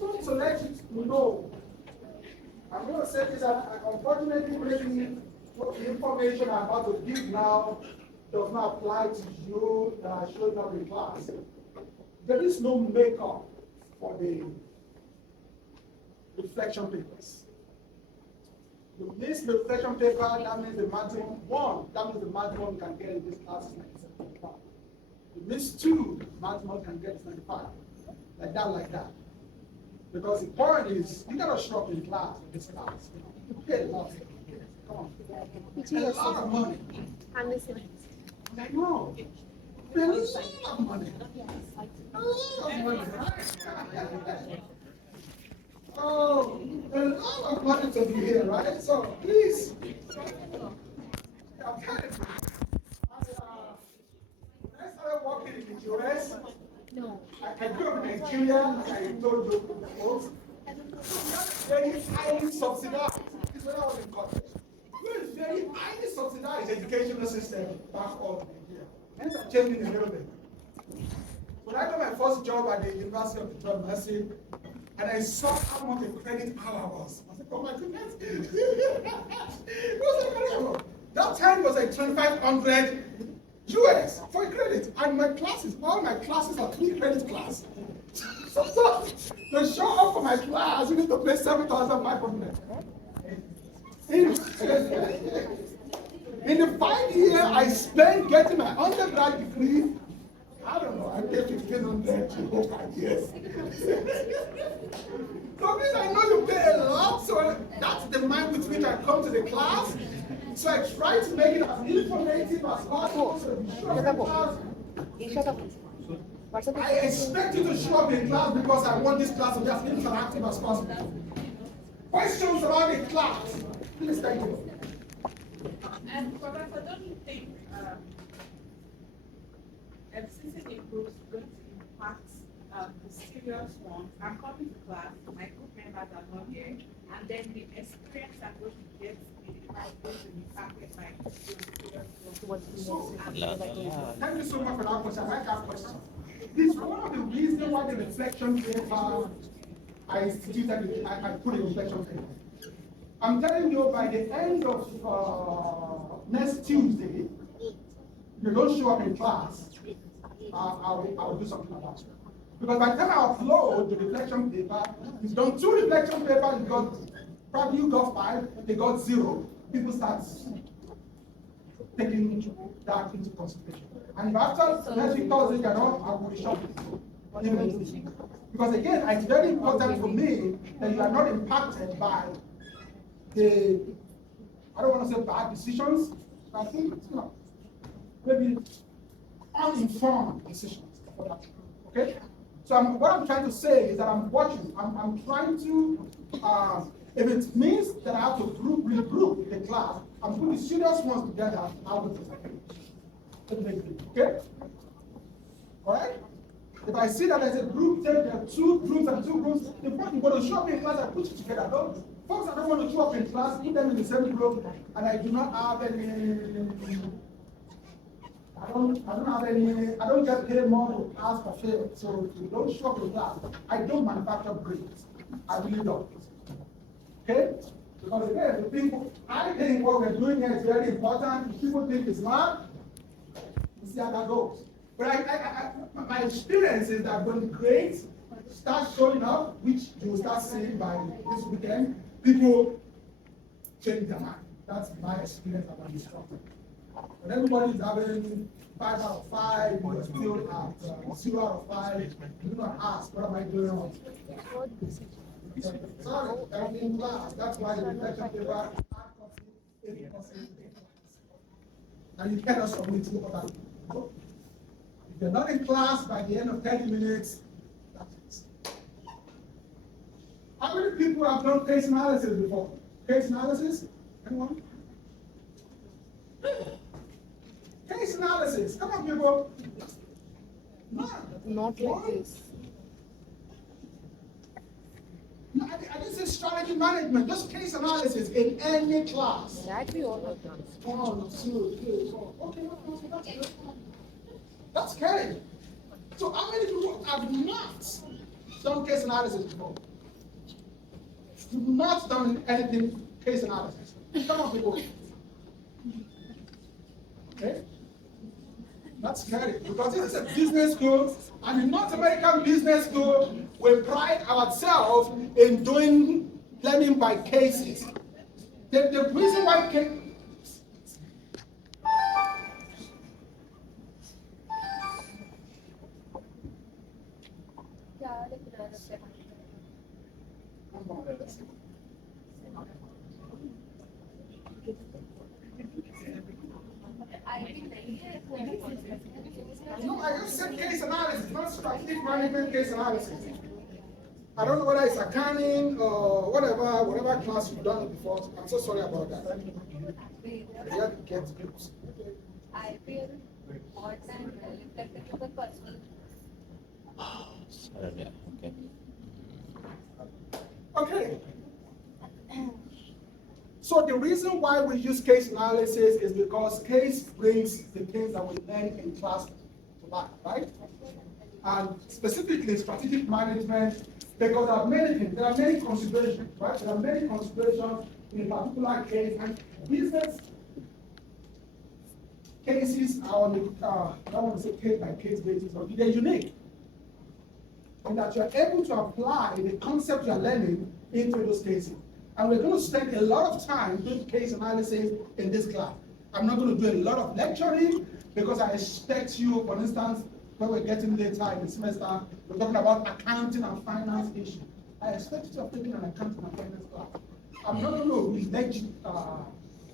going to let you know. I'm going to say this, and unfortunately, maybe the information I'm about to give now does not apply to you that I showed up in class. There is no makeup for the reflection papers. You miss the reflection paper, that means the maximum one. That means the maximum you can get in this class is 97.5. You miss two, maximum you can get is 95. Like that. Because the point is, you gotta show up in class in this class. You pay a lot. Come on. It's a lot of money. I'm listening. I know. A lot of money. A lot of money, right? Oh, a lot of money to be here, right? So please. I'm telling you. When I started working in the US, No. I grew up in Nigeria, like I told you before. Very highly subsidized. This is when I was in college. We had very highly subsidized educational system back home in Nigeria. Things are changing a little bit. When I got my first job at the University of John Mercy, and I saw how much the credit hour was, I said, oh my goodness. What's the credit hour? That time was like 2,500 US for a credit. And my classes, all my classes are 3 credit class. So to show up for my class, you need to pay 7,500. In the 5 years I spent getting my undergrad degree, I don't know, I paid 1,500 to 5 years. So this I know you pay a lot, so that's the mind with which I come to the class. So I try to make it as informative as possible. So you show up in class. I expect you to show up in class because I want this class to be as interactive as possible. Questions around the class? Please, thank you. And Professor, don't you think FCC improves going to impact the serious ones? I'm coming to class, my group members are not here, and then the experience I'm going to get in the class is going to be impacted by the serious ones. Thank you so much for that question. I like that question. This is one of the reasons why the reflection paper I instituted, I put a reflection paper. I'm telling you, by the end of next Tuesday, if you don't show up in class, I'll do something about it. Because by the time I upload the reflection paper, you've done 2 reflection papers, probably you got 5, they got 0. People start taking that into consideration. And if after next week Thursday cannot, I will be shocked. Because again, it's very important for me that you are not impacted by the, I don't want to say bad decisions, but I think, maybe uninformed decisions. Okay? So what I'm trying to say is that I'm watching. I'm trying to, if it means that I have to regroup the class, I'm putting the serious ones together, I will do it. Okay? All right? If I see that there's a group, there are 2 groups and 2 groups, the point you want to show up in class, I put it together. Folks, I don't want to show up in class, put them in the same group, and I do not have any. I don't get paid more to pass for fail. So if you don't show up in class, I don't manufacture grades. I really don't. Okay? Because again, I think what we're doing here is very important. If people think it's not, you see how that goes. But my experience is that when grades start showing up, which you will start seeing by this weekend, people change their mind. That's my experience as an instructor. When everybody is having 5 out of 5, you're still at 0 out of 5, you do not ask, what am I doing wrong? Sorry, I'm in class. That's why the reflection paper and you cannot submit to other people. If you're not in class by the end of 30 minutes, that's it. How many people have done case analysis before? Case analysis? Anyone? Case analysis. Come on, people. Not like this. No, I didn't say strategy management, just case analysis in any class. That we all have done. 1, 2, 3, 4. Okay, that's good. That's scary. So how many people have not done case analysis before? You've not done anything case analysis. Come on, people. Okay? That's scary because this is a business school, and in North American business school, we pride ourselves in doing learning by cases. The reason why no, I just said case analysis, not strategic management case analysis. I don't know whether it's accounting or whatever class you've done it before. I'm so sorry about that. You have to get groups. I feel more than reflected to the person. Okay. Okay. So the reason why we use case analysis is because case brings the things that we learn in class to life, right? And specifically strategic management, because there are many things, there are many considerations, right? There are many considerations in a particular case, and business cases are on the, I don't want to say case by case basis, but they're unique. And that you're able to apply the concept you're learning into those cases. And we're going to spend a lot of time doing case analysis in this class. I'm not going to do a lot of lecturing because I expect you, for instance, when we're getting later in the semester, we're talking about accounting and finance issues. I expect you to have taken an accounting and finance class. I'm not going to relate you,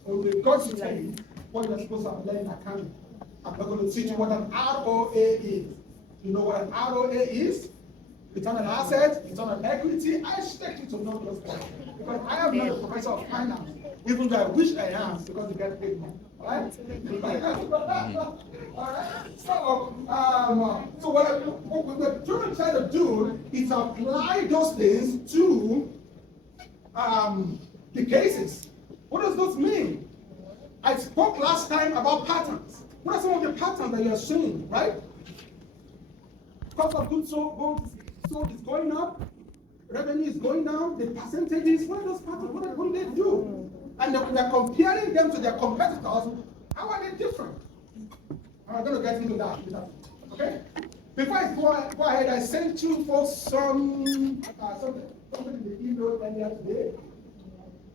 regurgitate what you're supposed to have learned in accounting. I'm not going to teach you what an ROA is. You know what an ROA is? Return on assets, return on equity. I expect you to know those things. Because I am not a professor of finance, even though I wish I am, because you get paid more. All right? All right? So what we're trying to do is apply those things to the cases. What does this mean? I spoke last time about patterns. What are some of the patterns that you're seeing, right? Cost of goods sold is going up, revenue is going down, the percentages, what are those patterns? What do they do? And we're comparing them to their competitors. How are they different? I'm going to get into that. Okay? Before I go ahead, I sent you folks something in the email earlier today.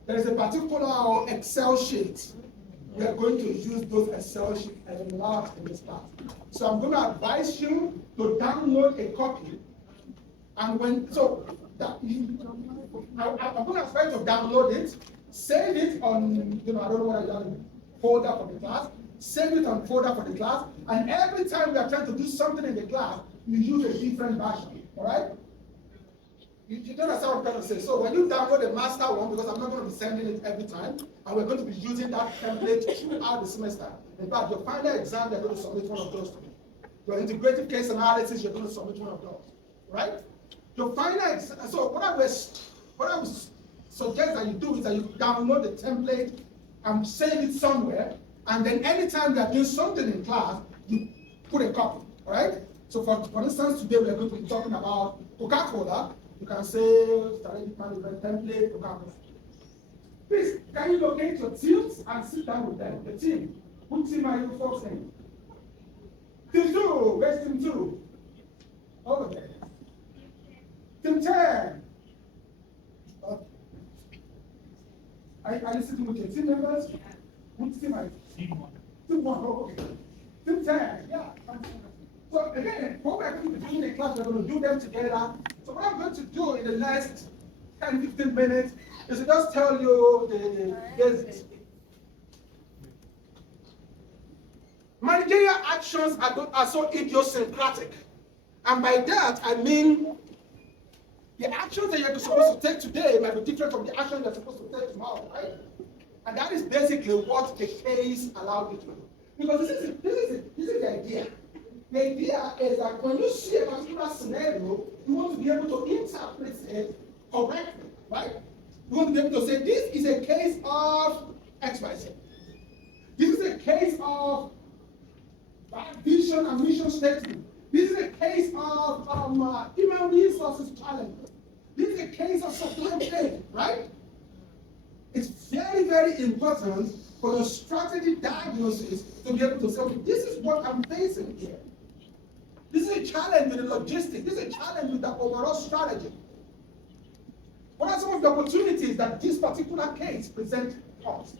There is a particular Excel sheet. We are going to use those Excel sheets a lot in this class. So I'm going to advise you to download a copy. And I'm going to advise you to download it, save it on, I don't know what I done, folder for the class, save it on folder for the class, and every time we are trying to do something in the class, you use a different version, all right? You don't understand what I'm trying to say. So when you download the master one, because I'm not going to be sending it every time, and we're going to be using that template throughout the semester. In fact, your final exam, you're going to submit one of those to me. Your integrative case analysis, you're going to submit one of those, right? Your final exam, so what I would suggest that you do is that you download the template and save it somewhere, and then anytime you are doing something in class, you put a copy, all right? So for instance, today we are going to be talking about Coca-Cola. You can say strategic management template, Coca-Cola. Please, can you locate your teams and sit down with them? The team. What team are you folks in? Team 2, where's team 2? Over there. Team 10. Okay. Are you sitting with your team members? Which team are you? Team 1. Team 1, oh, okay. Team 10, yeah. So again, what we're going to be doing in class, we're going to do them together. So what I'm going to do in the next 10, 15 minutes is to just tell you the basics. Managerial actions are so idiosyncratic. And by that, I mean the actions that you're supposed to take today might be different from the actions you're supposed to take tomorrow, right? And that is basically what the case allows you to do. Because this is the idea. The idea is that when you see a particular scenario, you want to be able to interpret it correctly, right? You want to be able to say, this is a case of XYZ. This is a case of vision and mission statement. This is a case of human resources challenges. This is a case of supply chain, right? It's very, very important for your strategy diagnosis to be able to say, okay, this is what I'm facing here. This is a challenge with the logistics. This is a challenge with the overall strategy. What are some of the opportunities that this particular case presents us?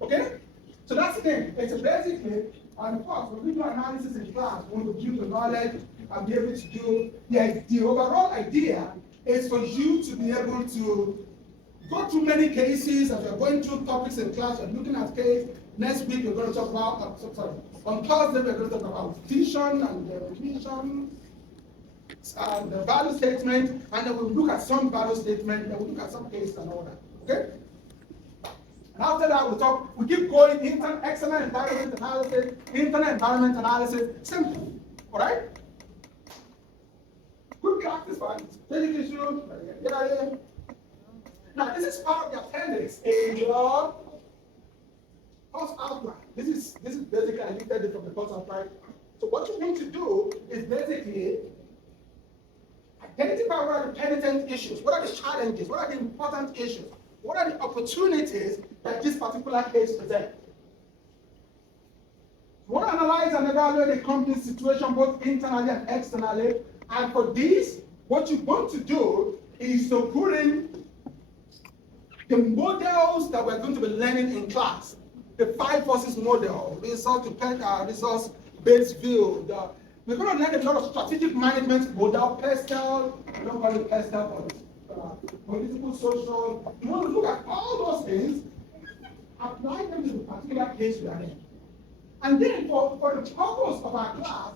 Okay? So that's the thing. It's basically, and of course, when we do analysis in class, we want to build the knowledge and be able to do, the overall idea is for you to be able to go through many cases as you're going through topics in class, you're looking at case. Next week, we're going to talk about, on Thursday, we're going to talk about vision and mission and the value statement, and then we'll look at some value statement, then we'll look at some cases and all that. Okay? And after that, we keep going, external environment analysis, internal environment analysis, simple. All right? Good practice, fine. Basic issue, get out of here. Now, this is part of the appendix in your course outline. This is basically, I looked at it from the course outline. So what you need to do is basically identify what are the penitent issues, what are the challenges, what are the important issues, what are the opportunities that this particular case presents. You want to analyze and evaluate the company's situation both internally and externally. And for this, what you want to do is to put in the models that we're going to be learning in class. The 5 forces model, resource-based view. We're going to learn a lot of strategic management model, PESTEL, we don't call it PESTEL, but political, social. You want to look at all those things, apply them to the particular case we are in. And then for the purpose of our class,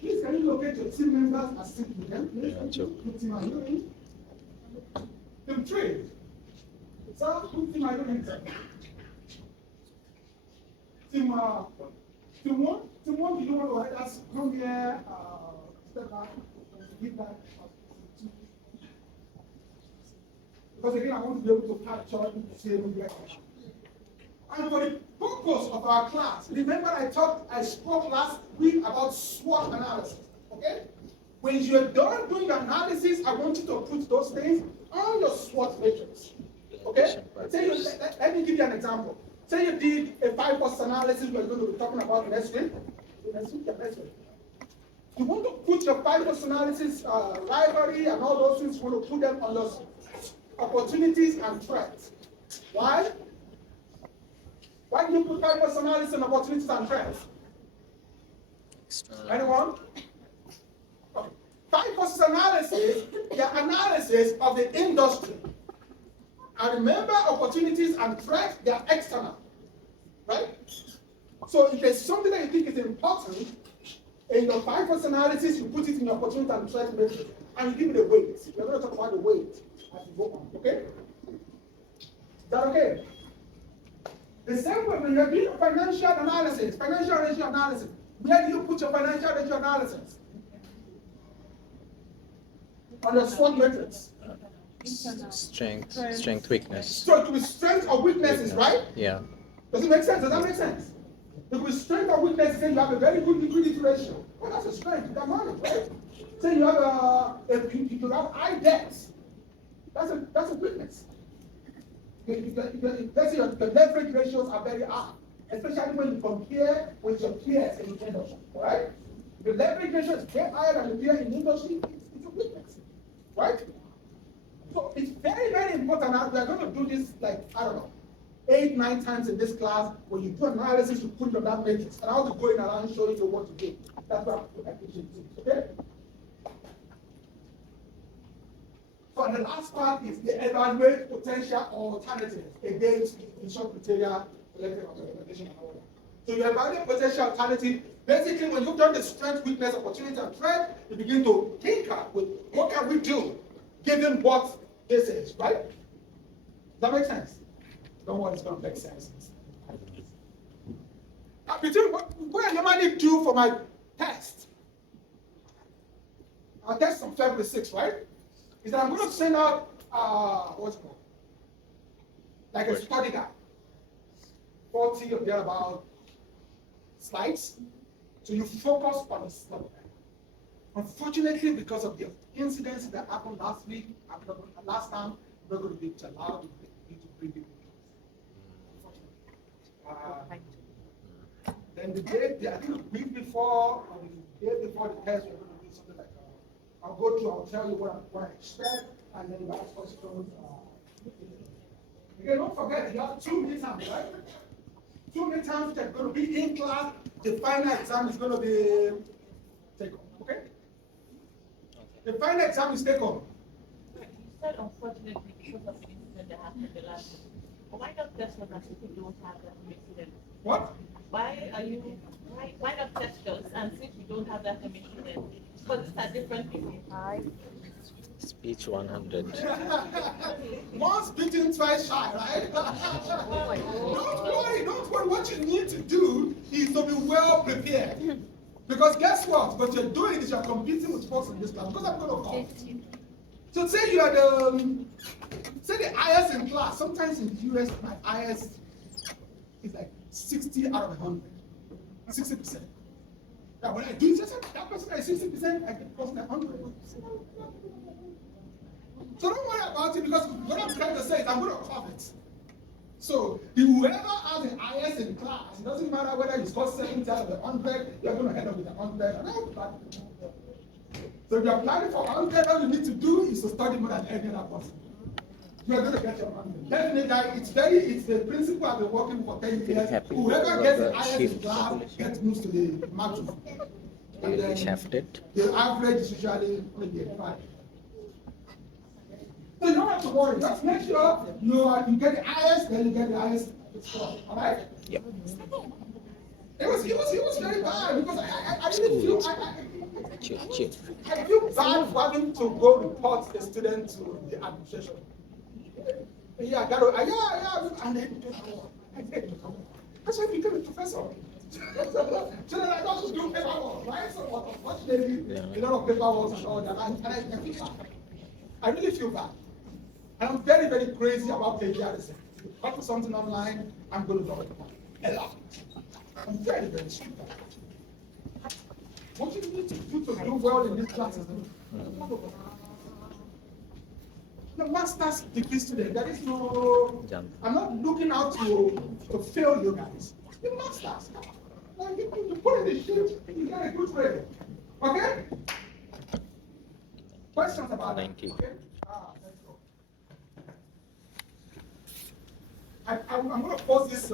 please can you locate your team members and sit with them? Team 3. So, who team are you in? Team 1? Team 1, do you want to let us come here, step back, and give that? Because again, I want to be able to capture the same reaction. And for the purpose of our class, remember I spoke last week about SWOT analysis, okay? When you're done doing the analysis, I want you to put those things on your SWOT matrix, okay? Let me give you an example. Say you did a 5 force analysis we're going to be talking about next week. You want to put your 5 force analysis library and all those things, you want to put them on those opportunities and threats. Why? Why do you put 5 force analysis and opportunities and threats? Anyone? Okay. 5 forces analysis, the analysis of the industry. And remember, opportunities and threats, they are external, right? So if there's something that you think is important, in your 5 force analysis, you put it in your opportunity and threat matrix, and you give it a weight. We're going to talk about the weight as we go on, okay? Is that okay? The same way when you're doing financial analysis, financial ratio analysis, where do you put your financial ratio analysis? On your SWOT matrix. Strength, weakness. So it could be strength or weaknesses, right? Yeah. Does it make sense? Does that make sense? It could be strength or weaknesses, say you have a very good liquidity ratio. Well, that's a strength, you got money, right? Say you have high debts. That's a weakness. Let's say your leverage ratios are very high, especially when you compare with your peers in the industry, right? If the leverage ratio is way higher than the peer in the industry, it's a weakness, right? So it's very, very important that we're going to do this, like, I don't know, 8, 9 times in this class. When you do analysis, you put it on that matrix, and I'll be going around showing you what to do. That's what I appreciate it, okay? So and the last part is the evaluate potential alternatives against mission criteria, selected organization, and all that. So you evaluate potential alternative. Basically, when you've done the strength, weakness, opportunity, and threat, you begin to tinker with what can we do given what this is, right? Does that make sense? Don't worry, it's going to make sense. Between what I normally do for my test, our test on February 6th, right? Is that I'm going to send out, what's it called? Like a study guide. 40 or thereabout slides. So you focus on the study guide. Unfortunately, because of the incidents that happened last time, we're not going to be allowed to bring it. Then I think the week before, or the day before the test, we're going to do something like, I'll go through, I'll tell you what I expect, and then you ask questions. Again, don't forget, you have 2 midterms, right? 2 midterms that are going to be in class. The final exam is going to be take home, okay? The final exam is take home. You said unfortunately because of the incident that happened the last week. But why not test us if you don't have that incident? What? Why not test us and since we don't have that incident? Because these are different people. Speech 100. Once bitten, twice shy, right? Don't worry. What you need to do is to be well prepared. Because guess what? What you're doing is you're competing with folks in this class. Because I'm going to call. So say you are the highest in class. Sometimes in the US, my highest is like 60 out of 100. 60%. Yeah, when I do just that person is 60%, I get person 100. So don't worry about it because what I'm trying to say is I'm going to cover it. So whoever has the highest in class, it doesn't matter whether you score 70 out of 100, you're going to end up with 100. So if you're planning for 100, all you need to do is to study more than any other person. You're going to get your 100. Definitely, it's the principle I've been working for 10 years. Whoever gets the highest in class gets moved to the maximum. And then Shafted. the average is usually maybe 5. So you don't have to worry. Just make sure you get the highest, then you get the highest score. All right? Yep. It was very bad because I really feel Chill. I feel bad for having to go report the student to the administration. Yeah, and then that's why I became a professor. So then I got to do paperwork, right? So unfortunately, a lot of paperwork and all that, and I feel bad. I really feel bad. And I'm very, very crazy about plagiarism. If you copy something online, I'm going to do it. A lot. I'm very, very stupid. What you need to do well in this class is the master's degree student. There is no. I'm not looking out to fail you guys. The master's. Like you put in the shit, you get a good grade. Okay? Questions about that? Thank you. Okay? Let's go. I'm going to post this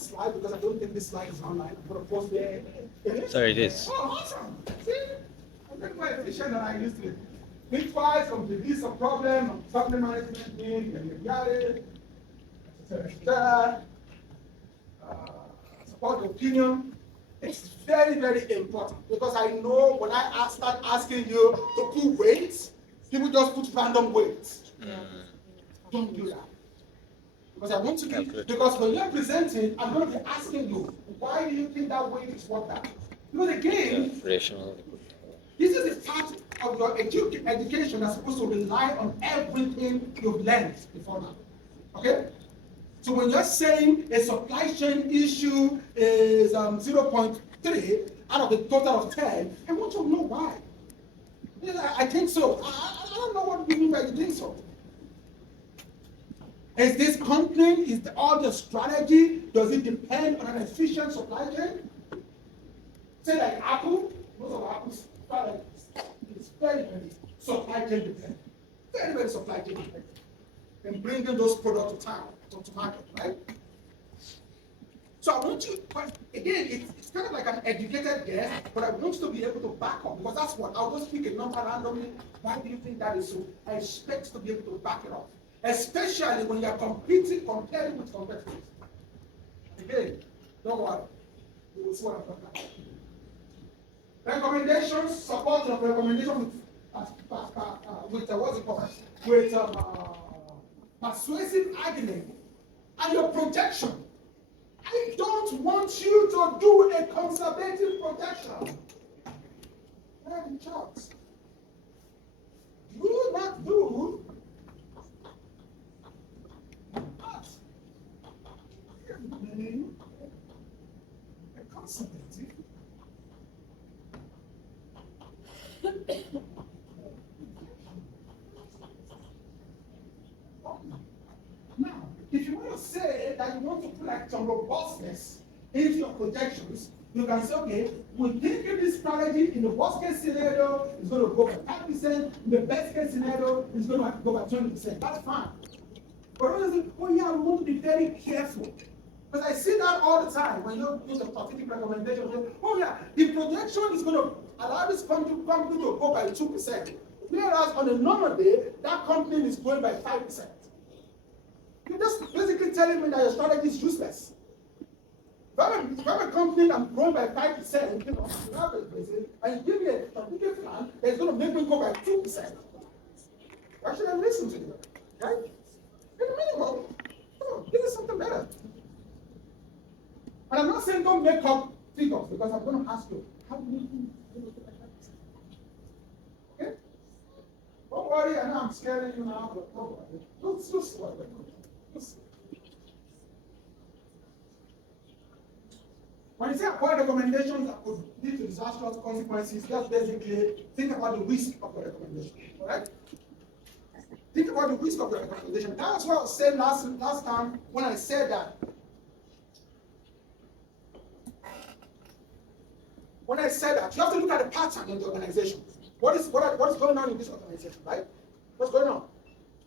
slide because I don't think this slide is online. I'm going to post there. Sorry, it is. Oh, awesome. See? I'm very more efficient than I used to be. Big twice, complete some problem, family management, support the opinion. It's very, very important because I know when I start asking you to put weights, people just put random weights. Don't do that. Because I want to be, because when you're presenting, I'm going to be asking you, why do you think that weight is what that? Because again, Rational. this is a part of your education that's supposed to rely on everything you've learned before now. Okay? So when you're saying a supply chain issue is 0.3 out of the total of 10, I want to know why. I think so. I don't know what you mean by you think so. Is this company, is all the strategy, does it depend on an efficient supply chain? Say like Apple, most of Apple's products is very, very supply chain dependent. Very, very supply chain dependent. And bringing those products to town, to market, right? So I want you, again, it's kind of like an educated guess, but I want you to be able to back up, because that's what, I'll just pick a number randomly. Why do you think that is so? I expect to be able to back it up, especially when you're comparing with competitors. Again, don't worry, you will see what I'm talking about. Recommendations, support of recommendation with what's it called? With persuasive argument and your projection. I don't want you to do a conservative projection. Where are the charts? Do not do a conservative to say that you want to put like some robustness into your projections, you can say, okay, we think if this strategy in the worst case scenario is going to go by 5%, in the best case scenario is going to go by 20%. That's fine. But others say, oh yeah, we want to be very careful. Because I see that all the time when you do the strategic recommendation. Oh yeah, the projection is going to allow this company to go by 2%. Whereas on a normal day, that company is growing by 5%. You're just basically telling me that your strategy is useless. If I'm a company that's growing by 5%, on an average basis, and you give me a strategic plan that's going to make me go by 2%, why should I listen to you? Right? In the minimum, give me something better. And I'm not saying don't make up figures, because I'm going to ask you, how do you do it? Okay? Don't worry, I know I'm scaring you now, but don't worry. Just worry. When you say avoid recommendations that could lead to disastrous consequences, just basically think about the risk of the recommendation. All right? Think about the risk of the recommendation. That's what I was saying last time when I said that. When I said that, you have to look at the pattern in the organization. What is going on in this organization, right? What's going on?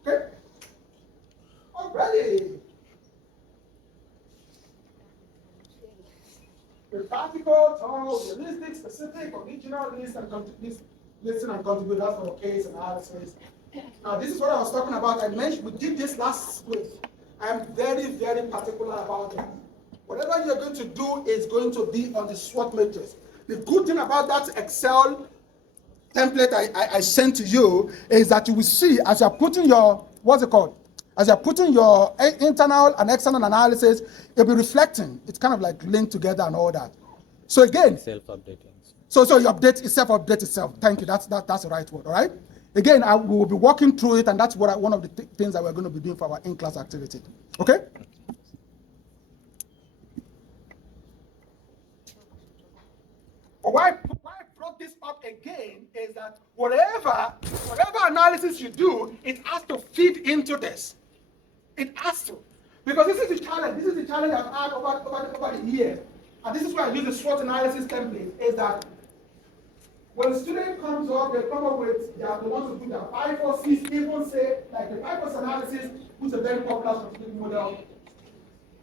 Okay? Already. The practical, thorough, realistic, specific, original, listen and contribute. That's for case analysis. Now, this is what I was talking about. I mentioned we did this last week. I am very, very particular about it. Whatever you're going to do is going to be on the SWOT matrix. The good thing about that Excel template I sent to you is that you will see as you're putting your, what's it called? As you're putting your internal and external analysis, it'll be reflecting. It's kind of like linked together and all that. So again, Self-updating. so you update itself, update itself. Thank you. That's the right word. All right. Again, we will be walking through it, and that's what one of the things that we're going to be doing for our in-class activity. Okay. Why I brought this up again is that whatever analysis you do, it has to feed into this. It has to. Because this is the challenge. This is the challenge I've had over the years. And this is why I use the SWOT analysis template, is that when a student comes up, they come up with, they want to do their 5 or 6, even say, like the 5 analysis, which is a very popular strategic model,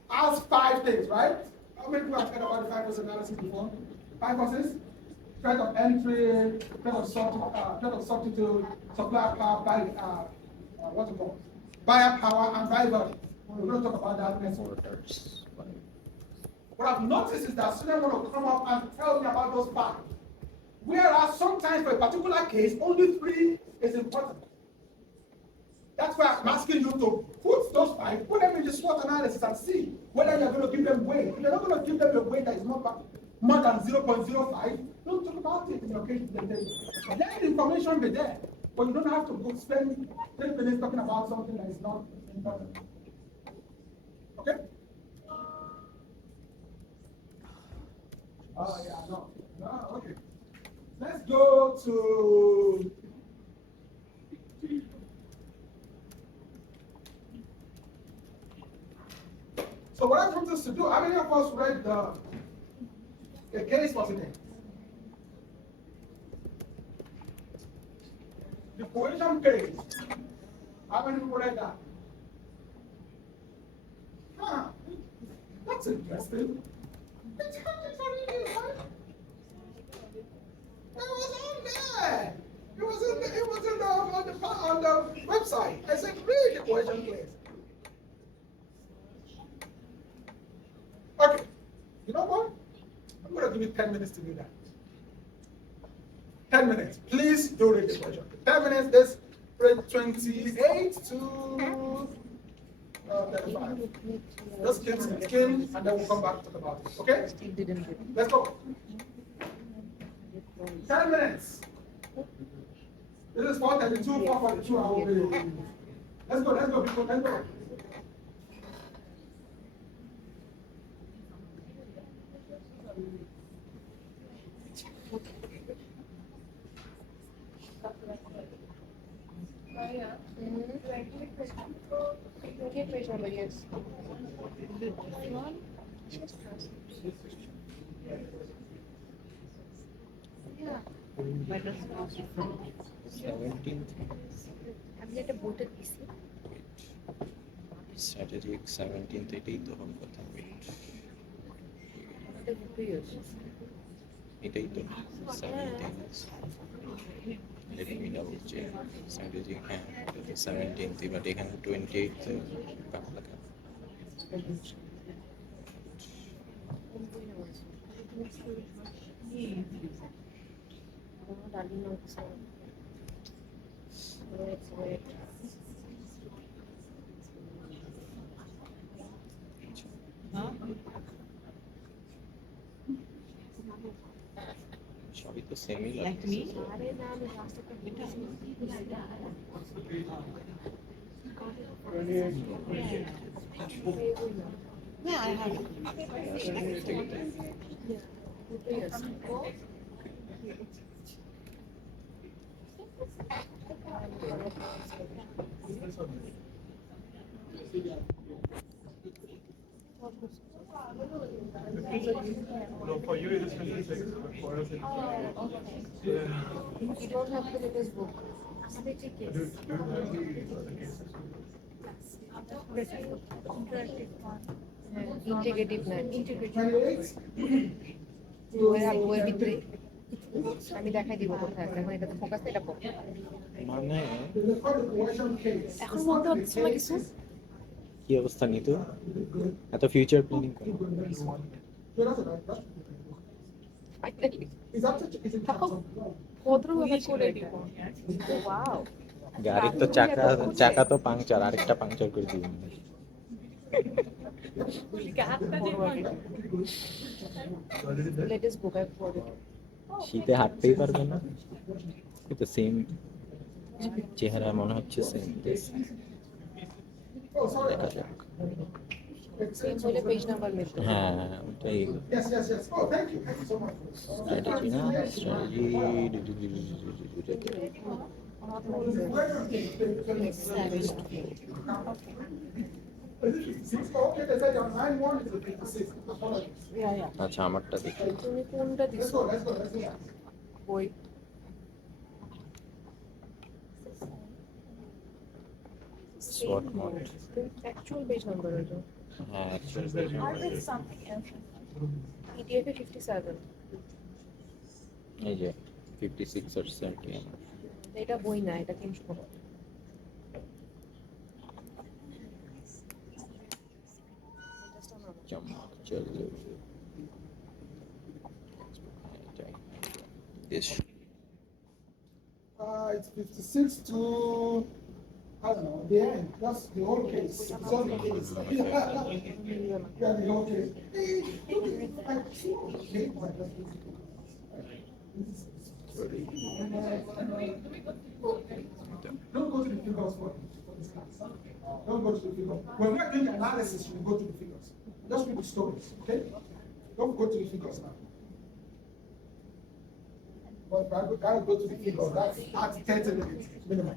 has 5 things, right? How many people have heard about the 5 analysis before? 5 forces? Threat of entry, threat of substitute, supplier power, what's it called? Buyer power and rivalry. We're going to talk about that next one. What I've noticed is that students want to come up and tell me about those 5. Whereas sometimes for a particular case, only 3 is important. That's why I'm asking you to put those 5, put them in the SWOT analysis and see whether you're going to give them weight. If you're not going to give them a weight that is more than 0.05, don't talk about it in your case. Let the information be there. But you don't have to go spend 10 minutes talking about something that is not important. Okay? Oh, yeah, no. No, okay. Let's go to so what I want us to do, how many of us read the case for today? The cohesion case. How many people read that? Huh. That's interesting. It's right? It was on there. It was on the website. I said, read the cohesion case. Okay. You know what? I'm going to give you 10 minutes to do that. 10 minutes. Please do read the question. 10 minutes, this 28 to 35. Just skim, and then we'll come back to talk about it. Okay? Let's go. 10 minutes. This is 432, 442. I will be. Let's go, people. Let's go. Yeah. Get page number, yes. Yeah. 17th আমি একটা বইটা দিছি। strategic 17th এটাই তো হবে কথা এটা বুঝতেই হচ্ছে। এটাই তো 17th let me double check strategic হ্যাঁ 17th বাট এখানে 28th বাংলা কেন কোন বই নেওয়া আছে? আমার ডার্লিং হচ্ছে। Wait. সবই তো সেমই Like লাগছে me? আরে না আমি রাস্তাটা বলতেছি Yeah, I have. No, for you it is 26, but for us it's You don't have the latest book. do you have the other cases? Integrative না integrative 28. বইয়ের ভিতরে আমি দেখাই দিব কোথায় আছে এখন এটা তো ফোকাস এটা পড়ো মানে They call the collection case. এখন মনে হচ্ছে না কিছু কি অবস্থা নিত এত ফিউচার প্ল্যানিং করো Yeah, that's right. Finally Is that is it? ভদ্রভাবে করে এটা ওয়াও গাড়ির তো চাকা তো পাংচার আরেকটা পাংচার করে দিবেন লেটেস্ট বুক আই পড়ে শীতে হাঁটতেই পারবে না কিন্তু সেম চেহারা মনে হচ্ছে সেম Oh, sorry. দেখা যাক সেম হলে পেজ নাম্বার মিলবে হ্যাঁ ওটাই Yes, yes, yes. Oh, thank you. Thank you so much. Strategy না strategy Okay, they said 91 is the 56. Apologies. আচ্ছা আমারটা দেখি তুমি কোনটা Let's দিছো go, let's go, let's go. বই SWOT mode actual page number ওইটা হ্যাঁ অ্যাকচুয়াল পেজ পিডিএফ এ 57 এই যে 56 আর 70 আমার এটা বই না এটা 300 টাকা চমক চলো this It's 56 to, I don't know, the end. That's the whole case. It's all the case. Yeah, the whole case. Don't go to the figures for this class. Don't go to the figures. When we're doing the analysis, you go to the figures. Just read the stories, okay? Don't go to the figures now. But if I gotta go to the figures, that's 30 minutes minimum.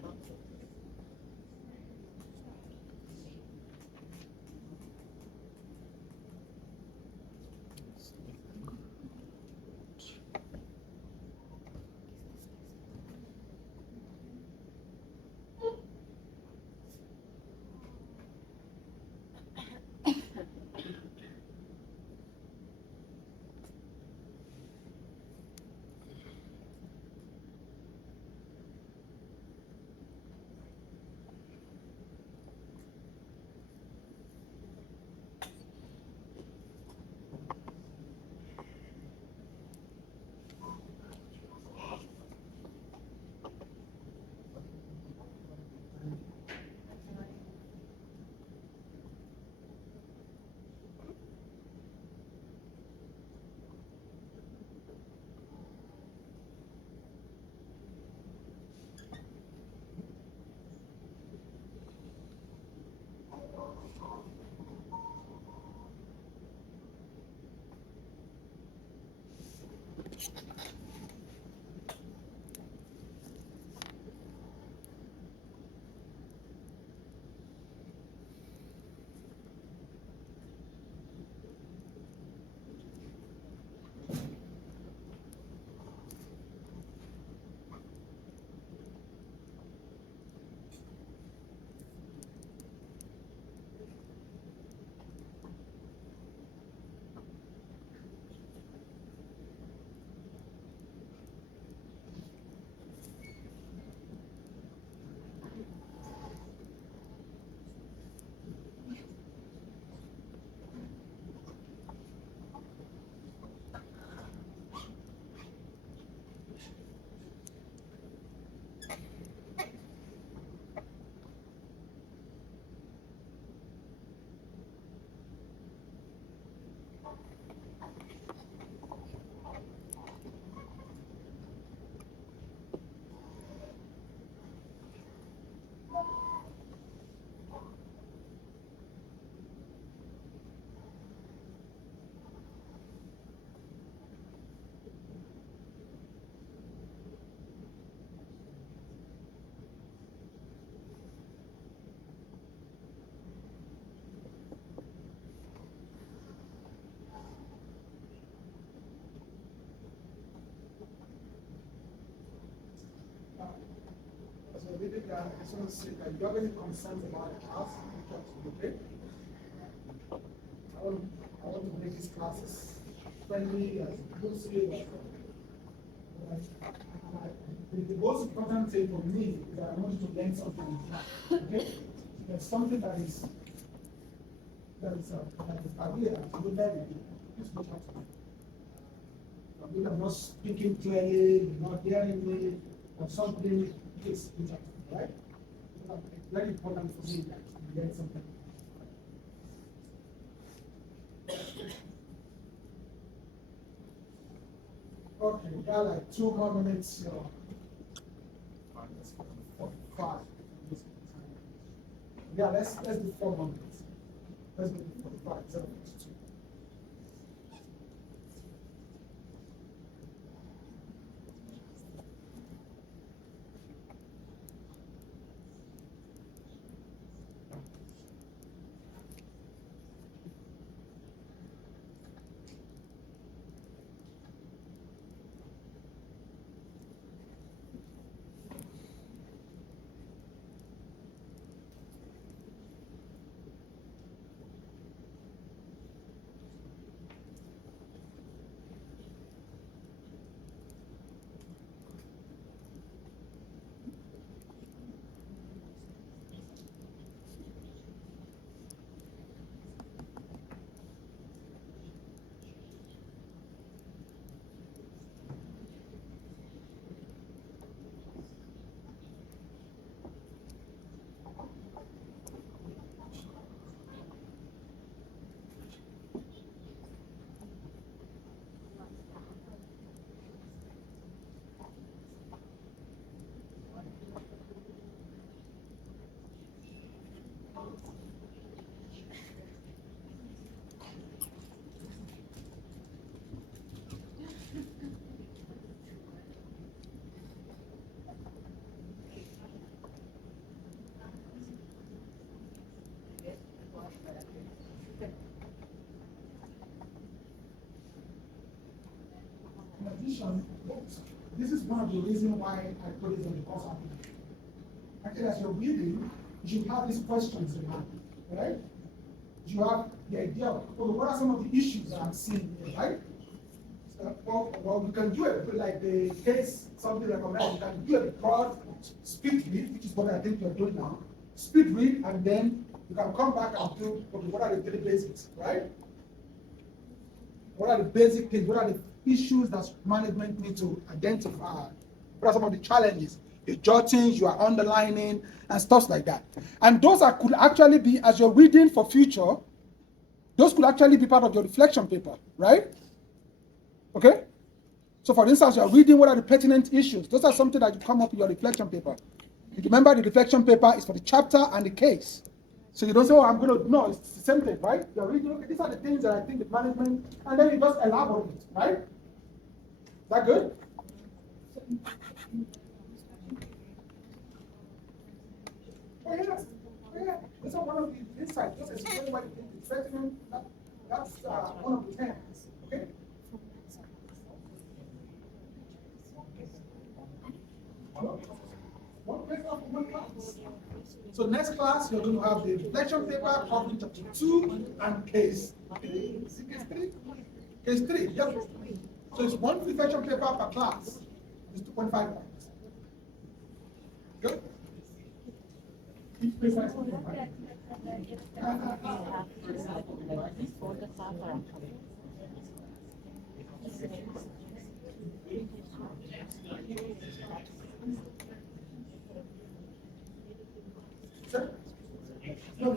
Yeah, I just want to say that if you have any concerns about the class, okay? I want to make these classes friendly, as inclusive. The most important thing for me is that I want you to learn something in class. Okay? There's something that is barrier to learning. Please watch out for it. If I'm not speaking clearly, you're not hearing me, or something, please reach out, right? It's very important for me that you learn something. Okay, we got like 2 more minutes. Let's go 45. Yeah, let's do 4 more minutes. Let's do 45. 7:52. In addition, this is one of the reasons why I put it in the course application. Actually, as you're reading, you should have these questions in mind, right? You have the idea of, well, what are some of the issues that I'm seeing here, right? So, well, we can do it like the case, something recommended, you can do a broad speed read, which is what I think you're doing now. Speed read, and then you can come back and do, okay, what are the 3 basics, right? What are the basic things? What are the issues that management need to identify? What are some of the challenges? Your jottings, you are underlining, and stuff like that. And those could actually be, as you're reading for future, those could actually be part of your reflection paper, right? Okay? So for instance, you're reading what are the pertinent issues. Those are something that you come up with your reflection paper. You remember the reflection paper is for the chapter and the case. So you don't say, oh, I'm going to, no, it's the same thing, right? You're reading, okay, these are the things that I think the management, and then you just elaborate, right? Is that good? Oh, yes. Oh, yeah. That's one of the insights. Just explain what the treatment, that's one of the things, okay? One paper for one class. So next class, you're going to have the reflection paper covering chapter 2 and case 3. Is it case 3? Case 3, yep. So it's 1 reflection paper per class. It's 2.5 points. Good? Each paper is 2.5. Sir? No.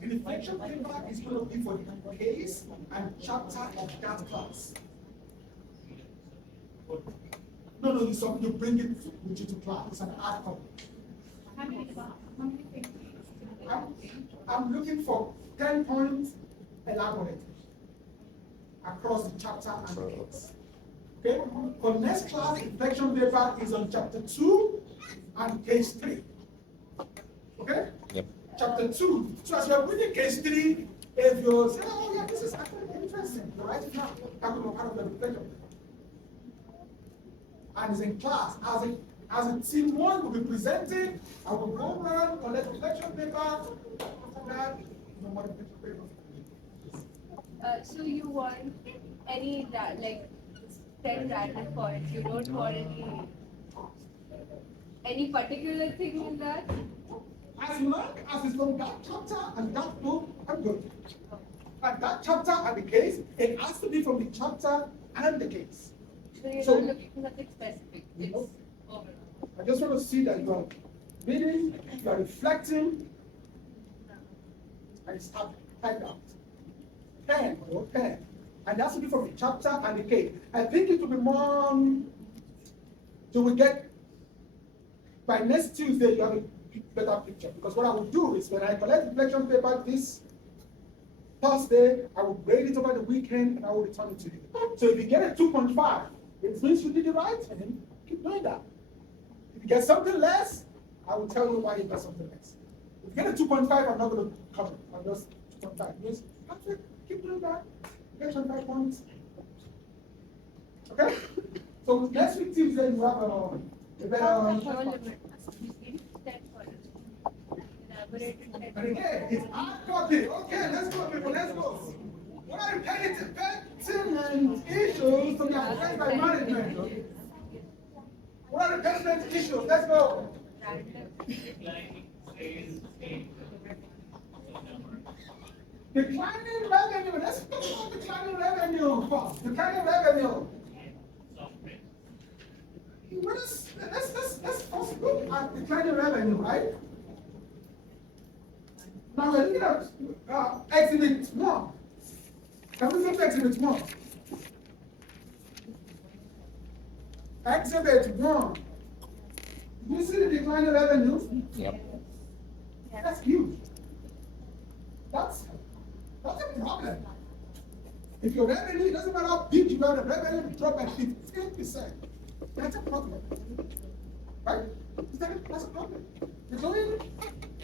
The reflection paper is going to be for the case and chapter of that class. No, you bring it with you to class. It's an art copy. I'm looking for 10 points elaborated across the chapter and the case. Okay? For next class, reflection paper is on chapter 2 and case 3. Okay? Yep. Chapter 2. So as you're reading case 3, if you say, oh yeah, this is actually interesting, you write it down. That will be part of the reflection. And it's in class. as a team one, will be presenting. I will go around, collect reflection paper, after that, no more reflection paper. So you want any like 10 random points? You don't want any particular thing in that? As long as it's from that chapter and that book, I'm good. But that chapter and the case, it has to be from the chapter and the case. So you're So- not looking for something specific. It's Nope. overall. I just want to see that you are reading, you are reflecting, and it's typed out. Pen or pen. And that's to be from the chapter and the case. I think it will be more, so we get, by next Tuesday, you have a better picture. Because what I will do is when I collect reflection paper this Thursday, I will grade it over the weekend and I will return it to you. So if you get a 2.5, it means you did the right thing. Keep doing that. If you get something less, I will tell you why you got something less. If you get a 2.5, I'm not going to cover it. I'm just 2.5. Means keep doing that. Get 25 points. Okay? So next week Tuesday you have a better. No limit. You give 10 points. Elaborated 10 And again, it's hard copy. Okay, let's go, people. Let's go. What are the pertinent issues to be addressed by management? What are the pertinent issues? Let's go. Declining revenue. Let's talk about declining revenue first. Declining revenue. Let's first look at declining revenue, right? Now we're looking at exhibit 1. Can we look at exhibit 1? Exhibit 1. Do you see the declining revenue? Yep. That's huge. That's a problem. If your revenue, it doesn't matter how big you are, the revenue drop by 15%. That's a problem. Right? That's a problem. You're doing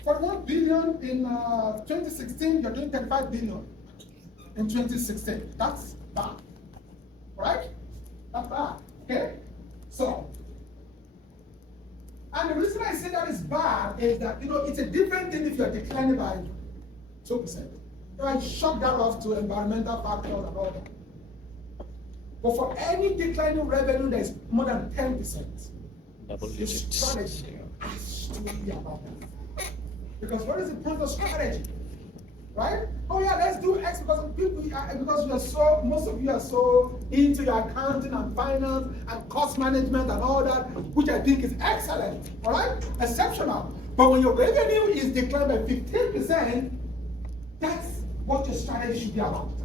41 billion in 2016, you're doing 35 billion in 2016. That's bad. Right? That's bad. Okay? So, and the reason I say that is bad is that, it's a different thing if you're declining by 2%. I shut that off to environmental factors and all that. But for any declining revenue that is more than 10%, Double the digits. strategy has to be about that. Because what is the point of strategy? Right? Oh yeah, let's do X because most of you are so into your accounting and finance and cost management and all that, which I think is excellent. All right? Exceptional. But when your revenue is declined by 15%, that's what your strategy should be about.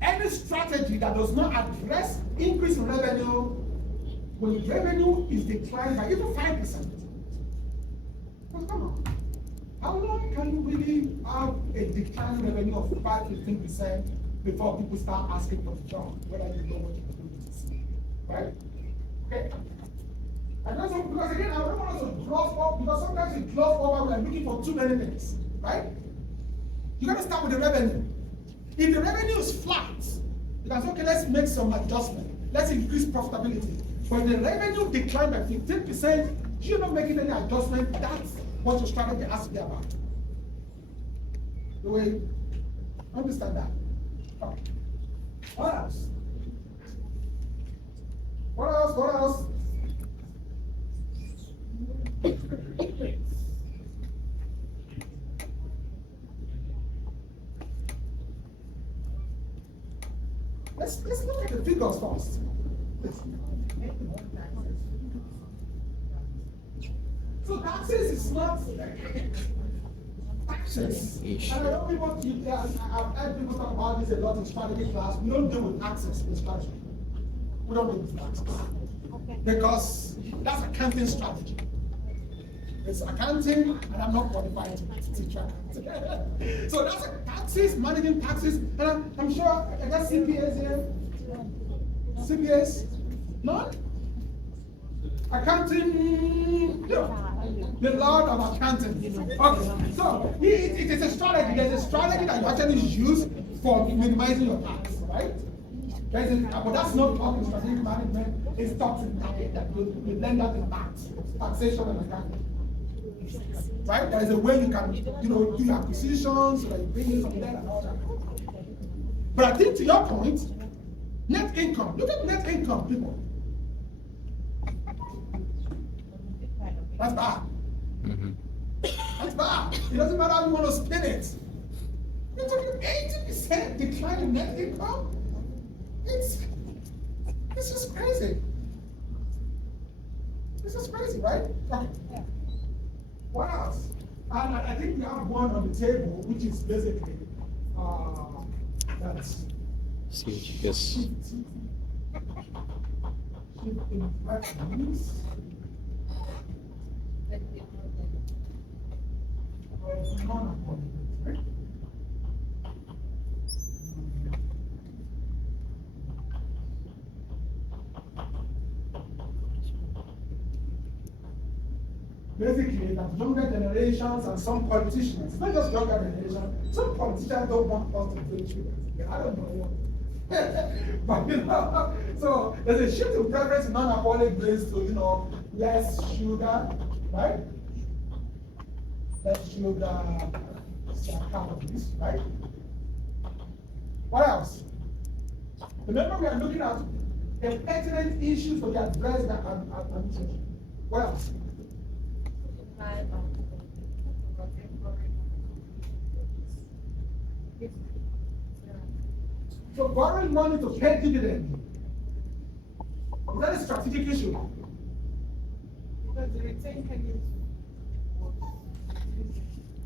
Any strategy that does not address increase in revenue, when the revenue is declined by even 5%. Well, come on. How long can you really have a declining revenue of 5-15% before people start asking for the job, whether you know what you're doing to see? Right? Okay. And that's what, because again, I don't want us to gloss over, because sometimes we gloss over, we are looking for too many things. Right? You gotta start with the revenue. If the revenue is flat, you can say, okay, let's make some adjustment. Let's increase profitability. When the revenue declined by 15%, you're not making any adjustment. That's what your strategy has to be about. Do we understand that? Okay. What else? What else? What else? Let's look at the figures first. So taxes is not taxes. And I know people, I've heard people talk about this a lot in strategy class. We don't deal with taxes in strategy. We don't deal with taxes. Because that's accounting strategy. It's accounting, and I'm not qualified to teach accounting. So that's taxes, managing taxes, and I'm sure I got CPAs here. CPAs? None? Accounting, the Lord of accounting. Okay, so it is a strategy. There's a strategy that you actually use for minimizing your tax, right? But that's not talking strategic management. It's taxing that you learn that in taxation and accounting. Right? There is a way you can, do your acquisitions, so that you bring in some debt and all that. But I think to your point, net income. Look at net income, people. That's bad. Mhm. That's bad. It doesn't matter how you want to spin it. You're talking 80% decline in net income? It's just crazy. This is crazy, right? Okay. What else? And I think we have one on the table, which is basically that's See what you guess. shift in preference. Non-appointment, right? Basically, that younger generations and some politicians, not just younger generation, some politicians don't want us to do children. I don't know what. But so there's a shift in preference in non-alcoholic drinks to less sugar, right? Less sugar, calories, right? What else? Remember, we are looking at the pertinent issues to be addressed by administration. What else? So borrowing money to pay dividend, is that a strategic issue? Because the retained earnings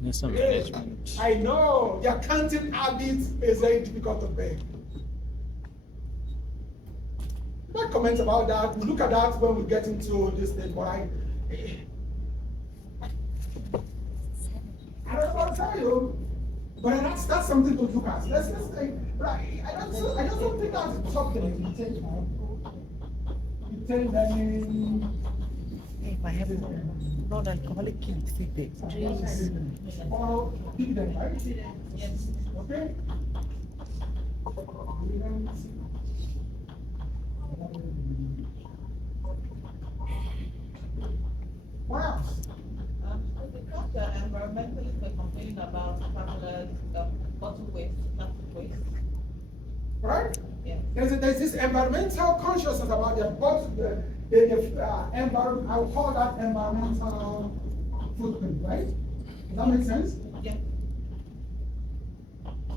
There's some management. I know the accounting habit is very difficult to pay. No comments about that. We'll look at that when we get into this thing, but I don't know what to tell you. But that's something to look at. Let's say, right? I just don't think that's something you take. You take learning. If I have non-alcoholic kids, drinks. Or dividend, right? Yes. Okay. What else? Because the environmentalists were complaining about particular bottle waste, plastic waste. Right? Yeah. There's this environmental consciousness about the environment. I would call that environmental footprint, right? Does that make sense? Yeah.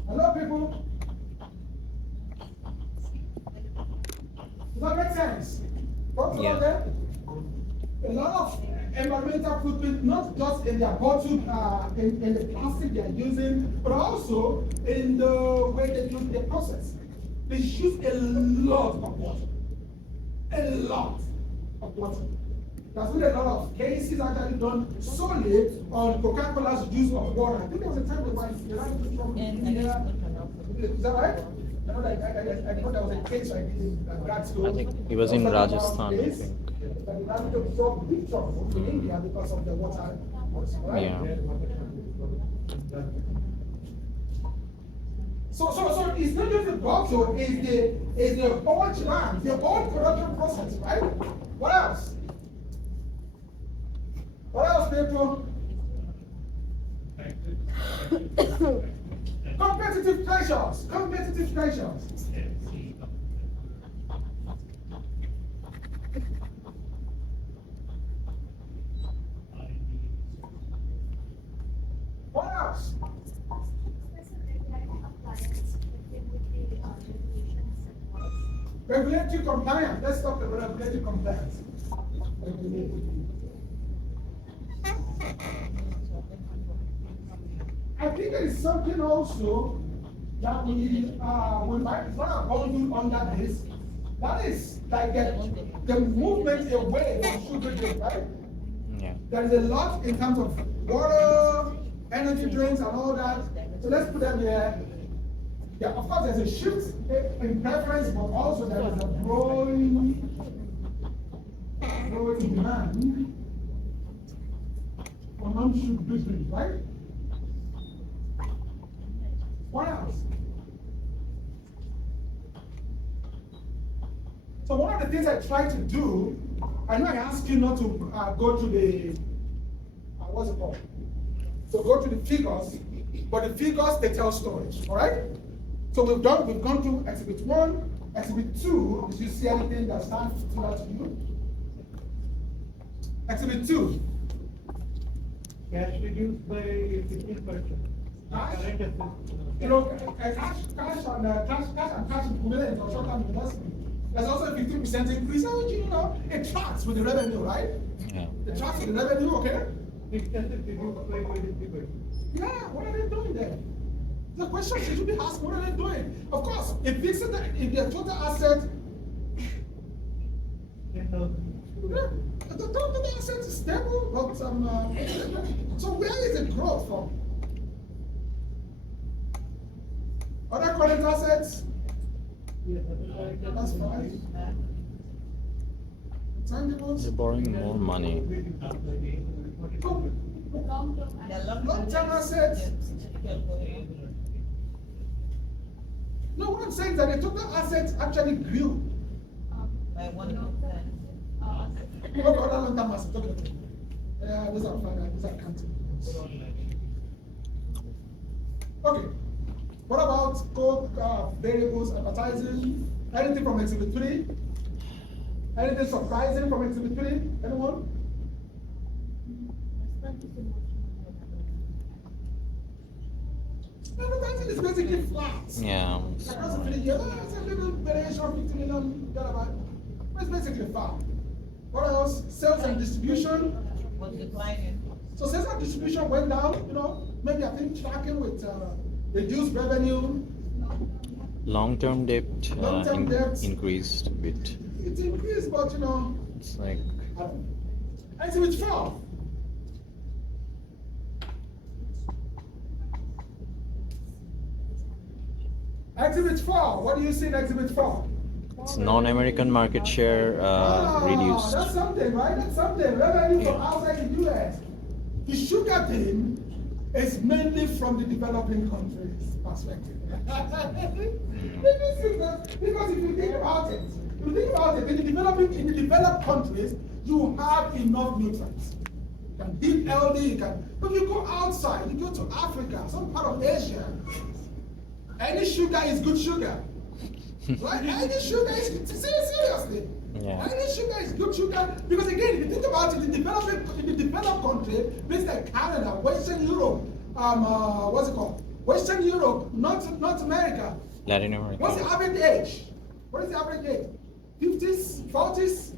Hello, people. Does that make sense? What's Yeah. wrong there? A lot of environmental footprint, not just in their bottle, in the plastic they are using, but also in the way they do the process. They use a lot of water. A lot of water. That's why a lot of cases actually done solely on Coca-Cola's use of water. I think there was a time when the right from India. Is that right? I know there was a case like this in grad school. I think he was in Rajasthan, I think. But it had to absorb big trouble in India because of the water. Right? Yeah. So it's not just the bottle, it's the whole plant, the whole production process, right? What else? What else, people? Competitive pressures. Competitive pressures. What else? Regulatory compliance. Let's talk about regulatory compliance. I think there is something also that we might want to do under this. That is like the movement away from sugar drinks, right? Yeah. There is a lot in terms of water, energy drinks, and all that. So let's put them here. Yeah, of course, there's a shift in preference, but also there is a growing demand for non-sugar drinks, right? What else? So one of the things I try to do, I know I ask you not to go to the, what's it called? So go to the figures, but the figures, they tell stories, all right? So we've gone through exhibit 1, exhibit 2. Did you see anything that stands out to you? Exhibit 2. Cash reduced by 15%. Cash? Current assets. You know, cash and cash equivalent or short-term investment. There's also a 15% increase, which you know, it tracks with the revenue, right? Yeah. It tracks with the revenue, okay? Fixed assets reduced by 23%. Yeah, what are they doing there? The question you should be asked, what are they doing? Of course, if the total asset, 10,000. yeah, the total asset is stable, but so where is the growth from? Other current assets, Yeah, that's fine. Tangibles, They're borrowing more money. so Long-term long-term assets. No, what I'm saying is that the total assets actually grew. By 1%. What other long-term assets? Okay. These are finance, these are accounting. Okay. What about code variables, advertising? Anything from exhibit 3? Anything surprising from exhibit 3? Anyone? Advertising is basically flat. Yeah. It's a little variation of $50 million, but it's basically flat. What else? Sales and distribution. Was declining. So sales and distribution went down, you know, maybe I think tracking with reduced revenue. Long-term debt, Long-term debt. increased a bit. It increased, but you know, It's like I don't know. Exhibit 4. Exhibit 4. What do you see in exhibit 4? it's non-American market share That's reduced. something, right? That's something. Revenue from outside the US. The sugar thing is mainly from the developing countries perspective. Because if you think about it, in the developed countries, you have enough nutrients. You can eat healthy, you can. But if you go outside, you go to Africa, some part of Asia, any sugar is good sugar. Right? Any sugar is seriously. Yeah. Any sugar is good sugar because again, if you think about it, in the developed country, places like Canada, Western Europe, what's it called? Western Europe, North America. Latin America. What's the average age? What is the average age? 50s, 40s?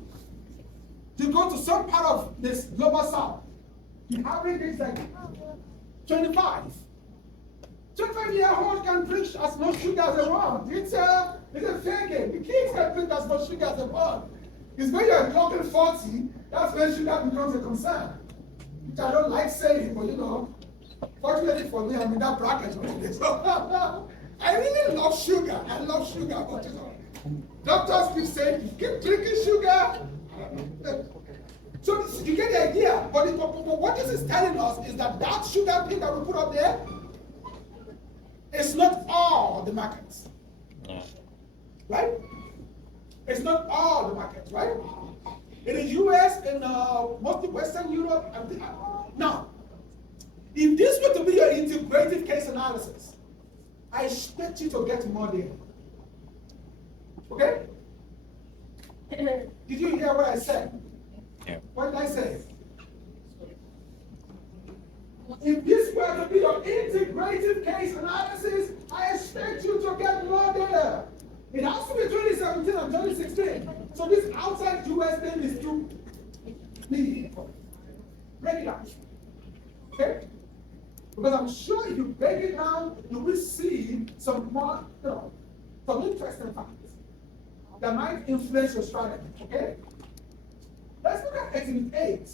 You go to some part of this global south, the average age is like 25. 25-year-old can drink as much sugar as they want. It's a fair game. The kids can drink as much sugar as they want. It's when you're talking 40, that's when sugar becomes a concern. Which I don't like saying, but you know, fortunately for me, I'm in that bracket already. So I really love sugar. I love sugar, but you know, doctors keep saying, you keep drinking sugar. So you get the idea. But what this is telling us is that that sugar thing that we put up there, it's not all the markets, Yeah. right? It's not all the markets, right? In the US, in mostly Western Europe, now, if this were to be your integrative case analysis, I expect you to get more there. Okay? Did you hear what I said? Yeah. What did I say? If this were to be your integrative case analysis, I expect you to get more data. It has to be 2017 and 2016. So this outside US thing is too meaningful. Break it down. Okay? Because I'm sure if you break it down, you will see some more, some interesting facts that might influence your strategy. Okay? Let's look at exhibit 8.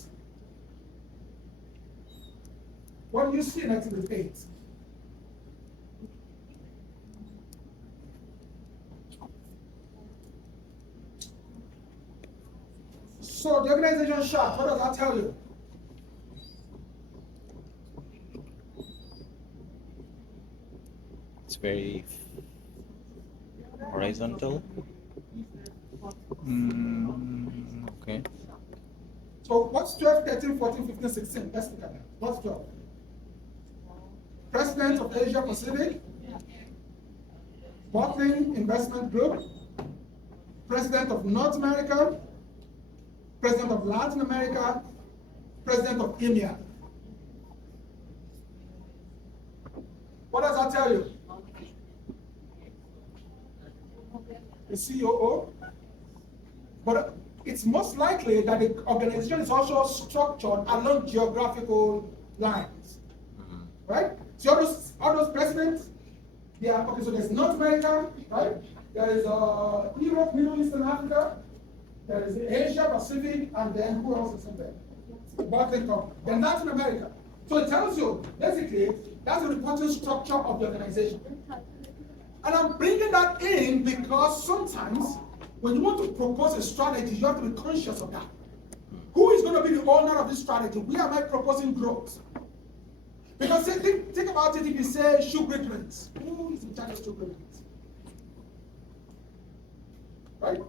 What do you see in exhibit 8? So the organization chart, what does that tell you? It's very horizontal. Okay. So what's 12, 13, 14, 15, 16? Let's look at that. What's 12? President of Asia Pacific, Bottling Investment Group, President of North America, President of Latin America, President of India. What does that tell you? The COO. But it's most likely that the organization is also structured along geographical lines. Right? See all those presidents, they are okay, so there's North America, right? There is Europe, Middle East and Africa, there is Asia, Pacific, and then who else is in there? Bottling company. Then Latin America. So it tells you, basically, that's the reporting structure of the organization. And I'm bringing that in because sometimes when you want to propose a strategy, you have to be conscious of that. Who is going to be the owner of this strategy? Where am I proposing growth? Because think about it if you say sugar drinks. Who is in charge of sugar drinks? Right?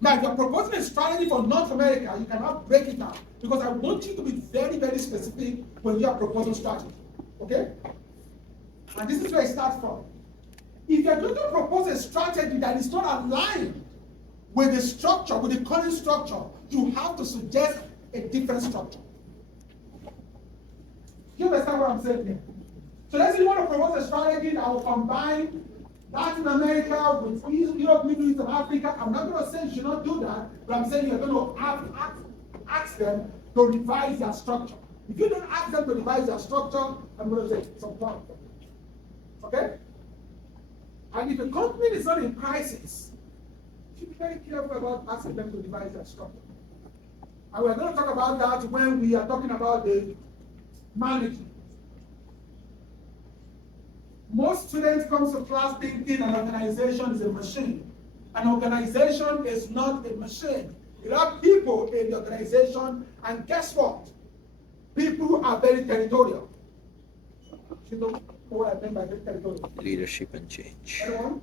Now, if you're proposing a strategy for North America, you cannot break it down. Because I want you to be very, very specific when you are proposing strategy. Okay? And this is where it starts from. If you're going to propose a strategy that is not aligned with the structure, with the current structure, you have to suggest a different structure. You understand what I'm saying here? So let's say you want to propose a strategy that will combine Latin America with Europe, Middle East, and Africa. I'm not going to say you should not do that, but I'm saying you're going to ask them to revise their structure. If you don't ask them to revise their structure, I'm going to say some problem. Okay? And if a company is not in crisis, you should be very careful about asking them to revise their structure. And we're going to talk about that when we are talking about the management. Most students come to class thinking an organization is a machine. An organization is not a machine. There are people in the organization, and guess what? People are very territorial. You know what I mean by very territorial? Leadership and change. Anyone?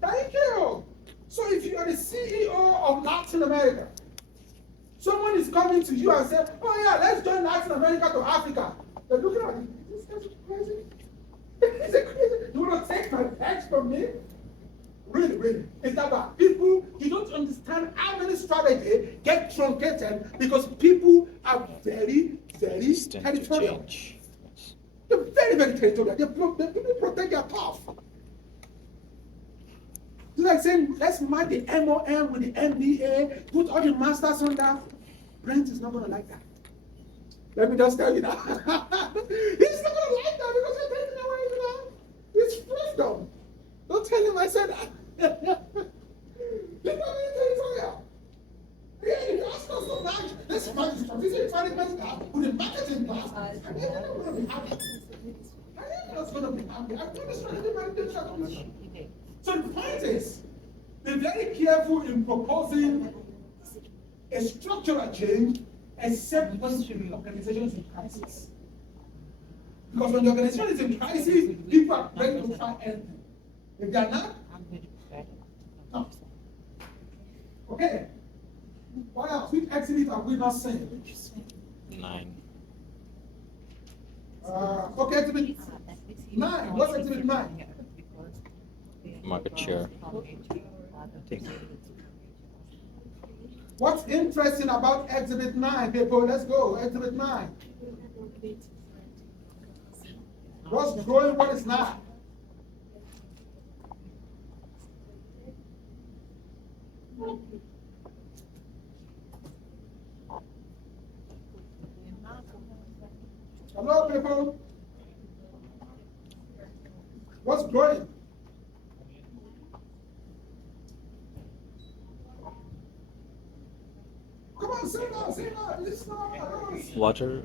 Thank you. So if you are the CEO of Latin America, someone is coming to you and say, oh yeah, let's join Latin America to Africa. They're looking at you, this guy's crazy. He's a crazy. You want to take my pets from me? Really, really. It's that bad. People, you don't understand how many strategies get truncated because people are very, very territorial. Change. They're very, very territorial. People protect their turf. It's like saying, let's match the MOM with the MBA, put all the masters on that. Brent is not going to like that. Let me just tell you that. He's not going to like that because you're taking away, his freedom. Don't tell him I said that. He's not very territorial. Yeah, if you ask us to match, let's match the strategic management class with the marketing class. And they're not going to be happy. I'm not going to be happy. I'm going to strategic management class. So the point is, be very careful in proposing a structural change, except when the organization is in crisis. Because when the organization is in crisis, people are ready to try anything. If they are not, no. Okay. What else? Which exhibit have we not seen? 9. Okay, exhibit 9. What's exhibit 9? Market share. What's interesting about exhibit 9, people? Let's go. Exhibit 9. What's growing, what is not? Hello, people. What's growing? Come on, say that, say that. It's not. Water.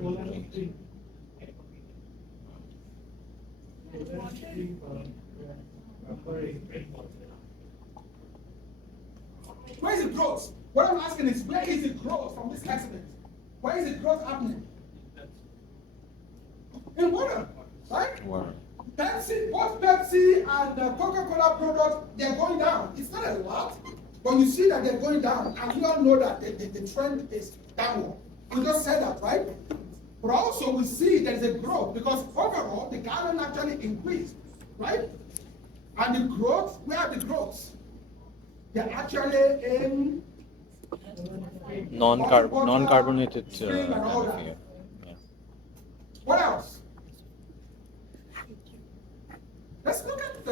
Where is the growth? What I'm asking is, where is the growth from this accident? Where is the growth happening? In water, right? Water. Pepsi, both Pepsi and Coca-Cola products, they're going down. It's not a lot, but you see that they're going down, and we all know that the trend is downward. We just said that, right? But also we see there is a growth because overall the gallon actually increased, right? And the growth, where are the growths? They're actually in non-carbonated spring and all that. yeah. What else? Let's look at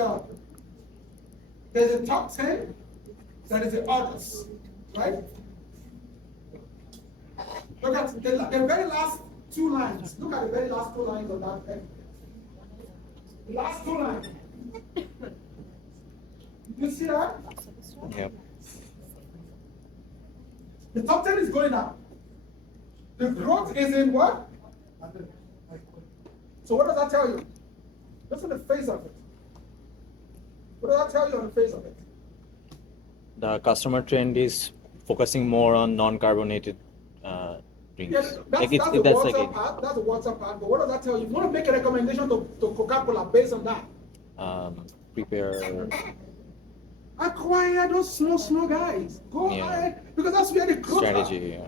there's a top 10, there is the others, right? Look at the very last two lines. Look at the very last two lines of that pen. The last two lines. You see that? Yep. The top 10 is going up. The growth is in what? So what does that tell you? Just on the face of it. What does that tell you on the face of it? The customer trend is focusing more on non-carbonated drinks. Yes, Like that's the that's water like part. That's the water part. But what does that tell you? You want to make a recommendation to Coca-Cola based on that. Prepare. Acquire those small guys. Go Yeah. ahead because that's where the growth Strategy. are. Yeah.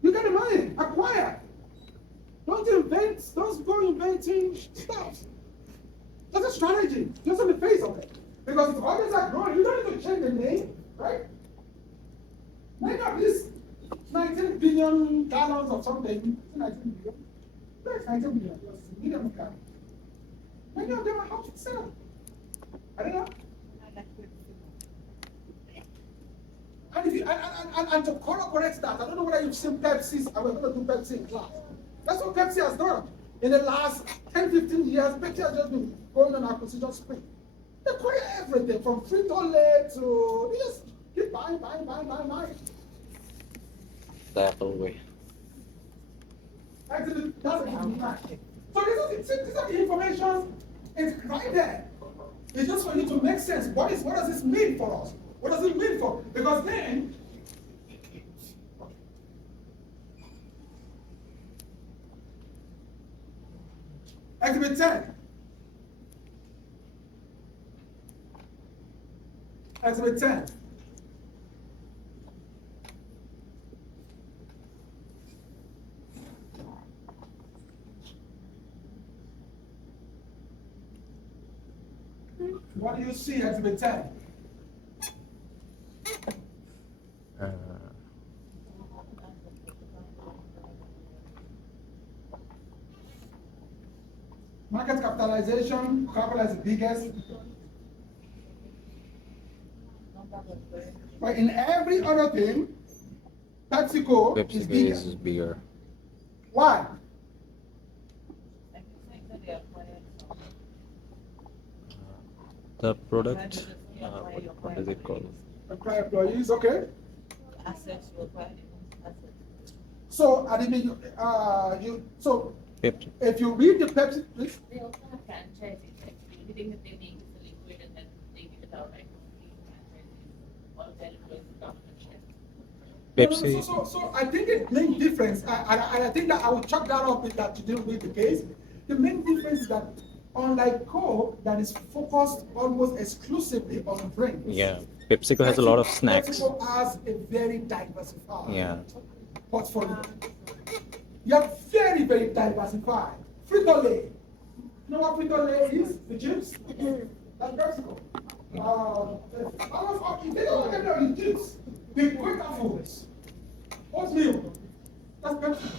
You got the money. Acquire. Don't invent. Don't go inventing stuff. That's a strategy. Just on the face of it. Because if others are growing, you don't need to change the name, right? Many of these 19 billion gallons of something, 19 billion. That's 19 billion. That's a million gallons. Many of them are how to sell. I don't know. And if you and to correct that, I don't know whether you've seen Pepsi. I was going to do Pepsi in class. That's what Pepsi has done. In the last 10, 15 years, Pepsi has just been going on acquisition spree. They acquire everything from Frito-Lay to, they just keep buying. The Apple way. Actually, that's a good match. So these are the information. It's right there. It's just for you to make sense. What does this mean for us? What does it mean for? Because then, Exhibit 10. Exhibit 10. What do you see, Exhibit 10? Market capitalization, Coca-Cola is the biggest. But in every other thing, PepsiCo is PepsiCo bigger. is bigger. Why? The product, what is it called? Acquire employees, okay. Assets will buy assets. So, so Pepsi. if you read the Pepsi, please. They also have franchises, like anything that they make is a liquid and then they give it out, right? All their employees come and share. Pepsi. So I think the main difference, and I think that I will chalk that up with that you didn't read the case. The main difference is that unlike Coke, that is focused almost exclusively on drinks. Yeah. PepsiCo has a lot of snacks. PepsiCo has a very diversified Yeah. portfolio. You're very, very diversified. Frito-Lay. You know what Frito-Lay is? The chips? That's PepsiCo. They don't get the chips. The Quaker Foods. Oatmeal. That's PepsiCo.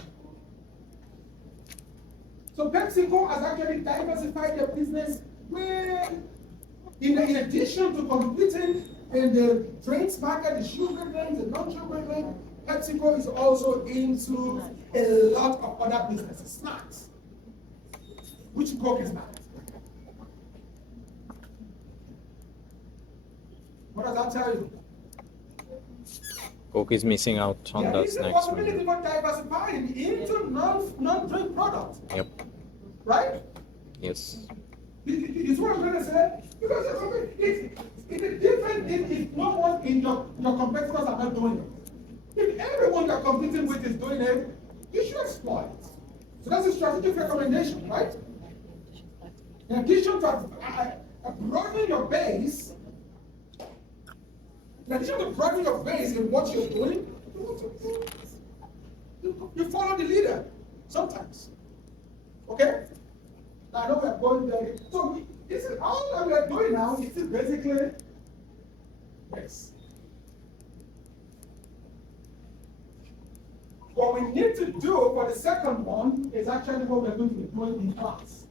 So PepsiCo has actually diversified their business where, in addition to competing in the drinks market, the sugar drinks, the non-sugar drinks, PepsiCo is also into a lot of other businesses, snacks, which Coke is not. What does that tell you? Coke is missing out on There the is a snacks. possibility for diversifying into non-drink products, Yep. right? Yes. Is what I'm trying to say? Because it's a different thing if no one in your competitors are not doing it. If everyone you're competing with is doing it, you should exploit. So that's a strategic recommendation, right? In addition to broadening your base, in addition to broadening your base in what you're doing, you follow the leader sometimes. Okay? I know we are going there. So this is all that we are doing now. It is basically yes. What we need to do for the second one is actually what we're going to be doing in class,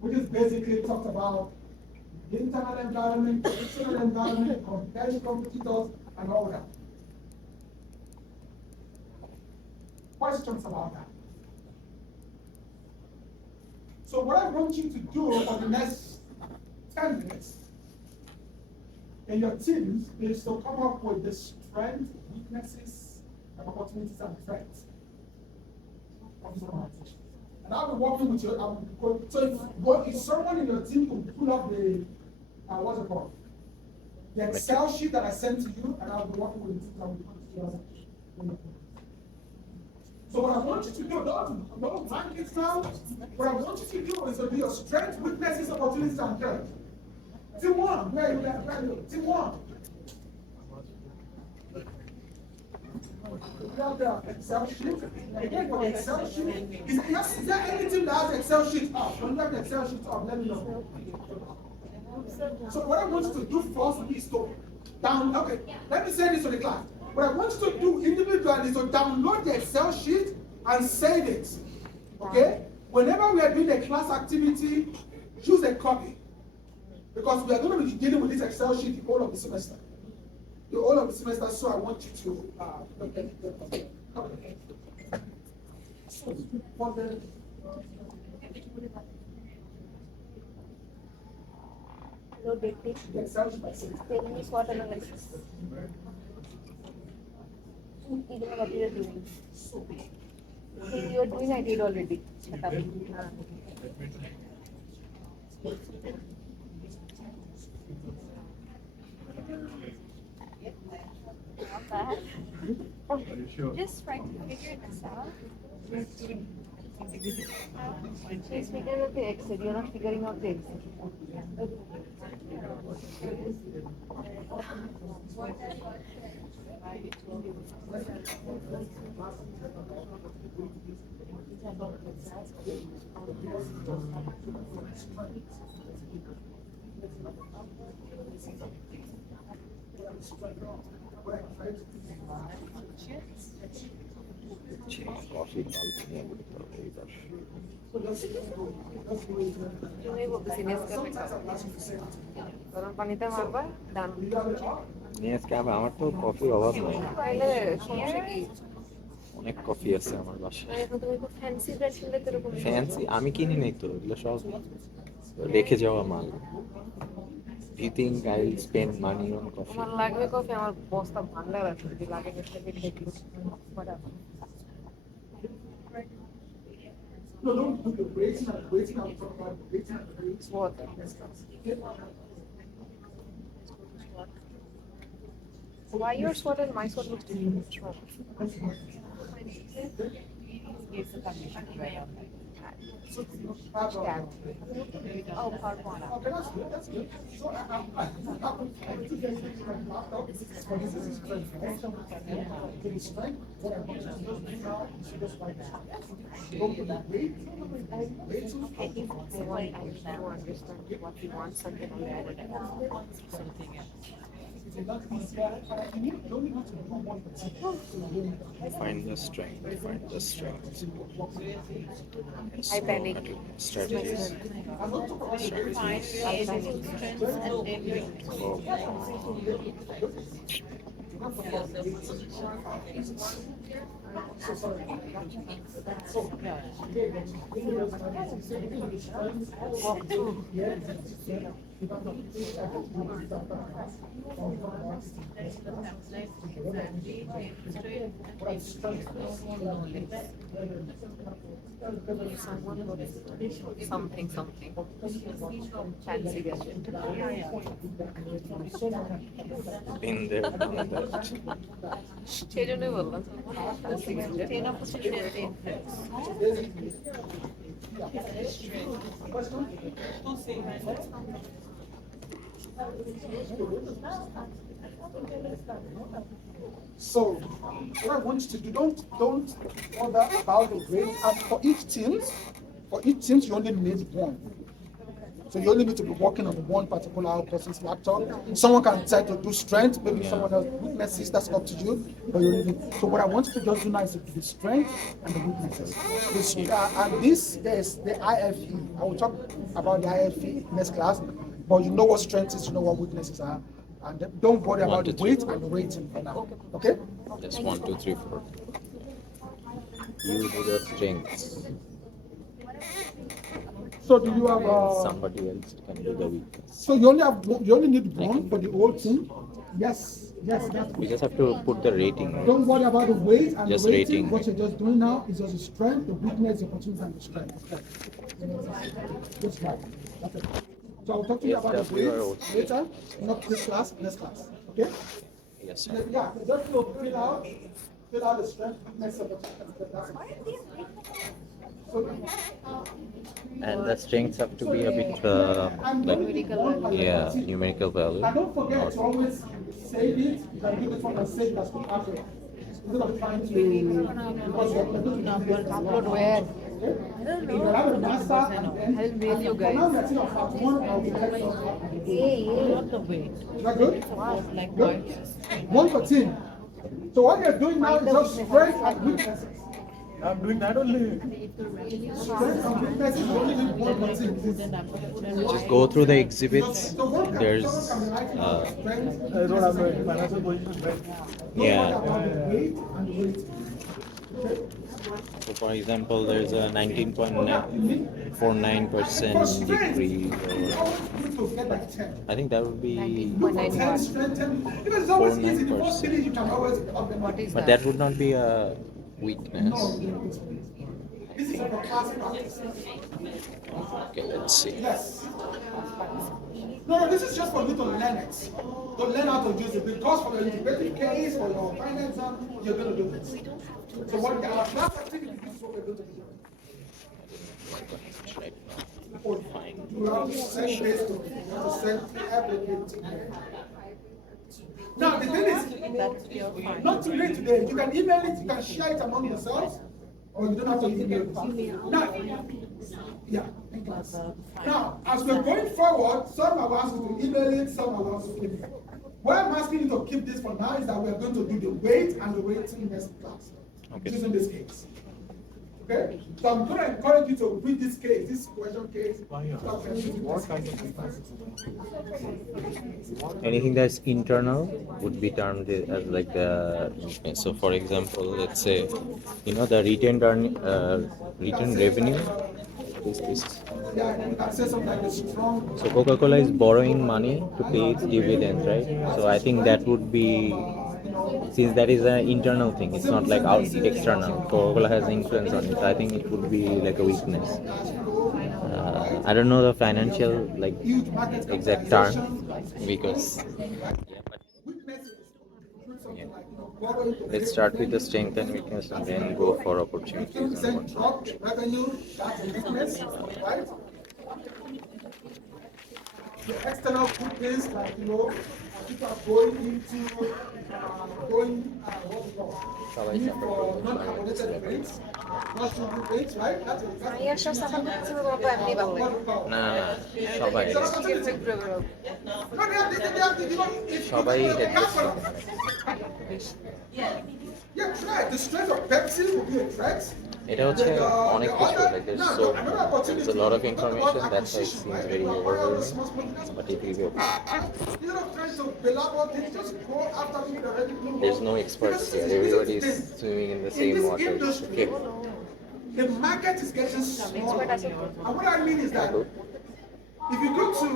which is basically talked about the internal environment, the external environment, comparing competitors, and all that. Questions about that? So what I want you to do for the next 10 minutes in your teams is to come up with the strengths, weaknesses, and opportunities and threats of this organization. And I'll be working with you. So if someone in your team could pull up the, what's it called? The Excel sheet that I sent to you, and I'll be working with you. So what I want you to do, don't rank it now. What I want you to do is to do your strengths, weaknesses, opportunities, and threats. Team one, where you at? Team one. We have the Excel sheet. Again, for the Excel sheet, is there anything that has Excel sheet up? When you have the Excel sheet up, let me know. So what I want you to do first is to okay, let me say this to the class. What I want you to do individually is to download the Excel sheet and save it. Okay? Whenever we are doing a class activity, choose a copy. Because we are going to be dealing with this Excel sheet the whole of the semester. The whole of the semester, so I want you to look at it. For the Hello, Deepti. the Excel sheet, I said. Tell me SWOT analysis. You know what you are doing. You are doing, I did already. Shut up. Not bad. Just trying to figure this out. She's figuring out the exit. You're not figuring out the exit. Coffee কালকে নিয়ে করতে হবে এইবার তুমি বলতেছি Nescafe গরম পানিতে মারবা ডান নিয়ে আজকে আমার তো কফির অভাব নেই তাহলে সমস্যা কি অনেক কফি আছে আমার বাসায় এখন তুমি খুব ফ্যান্সি ব্র্যান্ড কিনলে তো এরকম ফ্যান্সি আমি কিনি নাই তো এগুলো সব রেখে যাওয়া মাল You think I'll spend money on coffee? আমার লাগবে কফি আমার বস্তা ভান্ডার আছে যদি লাগে নেসক্যাফে দেখলো No, don't do the rating and rating. I'm talking about rating and rating. What? Why your SWOT and my SWOT looks different? Oh, part one. Okay, that's good. That's good. So I think I want to understand what he wants and then I will something else. Find the strength, find the strength. I panic. Strategies. Oh. Something fancy gadget. Been there, done that. সেই জন্যই বললাম fancy gadget. So what I want you to do, don't bother about the weight. And for each team, you only need one. So you only need to be working on one particular person's laptop. Someone can decide to do strength, maybe someone else weaknesses, that's up to you. But you only need, so what I want you to just do now is the strength and the weaknesses. And this is the IFE. I will talk about the IFE next class, but you know what strength is, you know what weaknesses are. And don't worry about the weight and the rating for now. Okay? Just 1, 2, 3, 4. You do the strengths. So do you have Somebody else can do the weakness. so you only need one for the whole team? Yes, that's We just have to put the rating. Right? don't worry about the weight and Just the rating. rating. What you're just doing now is just the strength, the weakness, the opportunity, and the strength. Okay. Just right. That's it. So I'll talk to you Yes, about the we are weight okay. later, not this class, next class. Okay? Yes, sir. Yeah, just fill out the strength, weakness, opportunity. That's it. So, And the strengths have to be a bit numerical value. and don't forget to always save it. You can do this one and save it as quick as well. Instead of trying to, because you're going to do this Upload where? you have a master and then, I'll mail you for now guys. we are still on part one, I'll be heading on part two. Not the weight. Is that good? Like Good. what? 1 for team. So what you're doing now is just strength and weaknesses. I'm doing that only. Strength and weaknesses, you only need 1 per team. Just go through the exhibits. So one can, There's, someone can be writing strength, I don't have the financial position right. yeah. about the weight and the weight. So for example, there's a 19.49% For strength, decrease. you Or, always need to get like 10. I think that would be, Look for 10 strength, 10. Because it's always easy. The first 49%. finish, you can always up them. What is but that would not be a weakness. No, this is a class practice. Okay, let's see. Yes. No, this is just for you to learn it. To learn how to use it. Because for your integrated case, for your final exam, you're going to do this. So what our class activity is what we're going to do. Right now. Fine. You have to send this to me. You have to send everything to me. Now, the thing is, not too late today. You can email it, you can share it among yourselves, or you don't have to email it. Now, yeah. Now, as we're going forward, some have asked you to email it, some have asked you to keep it. What I'm asking you to keep this for now is that we're going to do the weight and the rating next class, using this case. Okay? So I'm going to encourage you to read this case, this question case. What kind of weaknesses? Anything that's internal would be termed as like the weakness. So for example, let's say, the retained revenue is this. Yeah, you can say something like a strong. So Coca-Cola is borrowing money to pay its dividends, right? So I think that would be, since that is an internal thing, it's not like external. Coca-Cola has influence on it. I think it would be like a weakness. I don't know the financial exact term because. Let's start with the strength and weakness and then go for opportunities. 10% drop revenue, that's a weakness, right? The external weakness, like, people are going into, what we call, need for non-carbonated drinks, not sugar drinks, right? That's a সবাই সবাই Yeah, try. The strength of Pepsi will be a threat. এটা হচ্ছে অনেক কিছু like there's a lot of information, that's why it seems very overwhelming, but it will be okay. Instead of trying to belabor things, just go after me already. There's no experts here, everybody is swimming in the In same this waters. industry, Okay. the market is getting smaller. And what I mean is that if you go to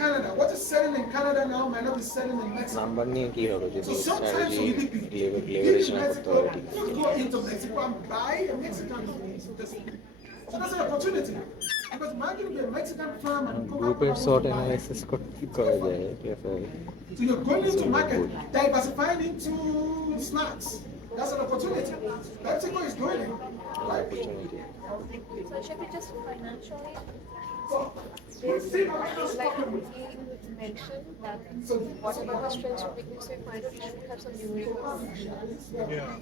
Canada, what is selling in Canada now might not be selling in Mexico. Number নিয়ে কি হবে যদি So sometimes strategy you need to leverage be না করতে Mexico, হবে don't go into Mexico and buy a Mexican recipe. So that's an opportunity. Because imagine if a Mexican farm and গ্রুপের short analysis কি করা যায় ঠিক আছে So you're going into market, diversifying into snacks. That's an opportunity. Mexico is doing it, right? Opportunity. So should we just financially, So, this, see, like he mentioned that whatever the strengths or weaknesses we find, we should have some numerical functions. Yeah.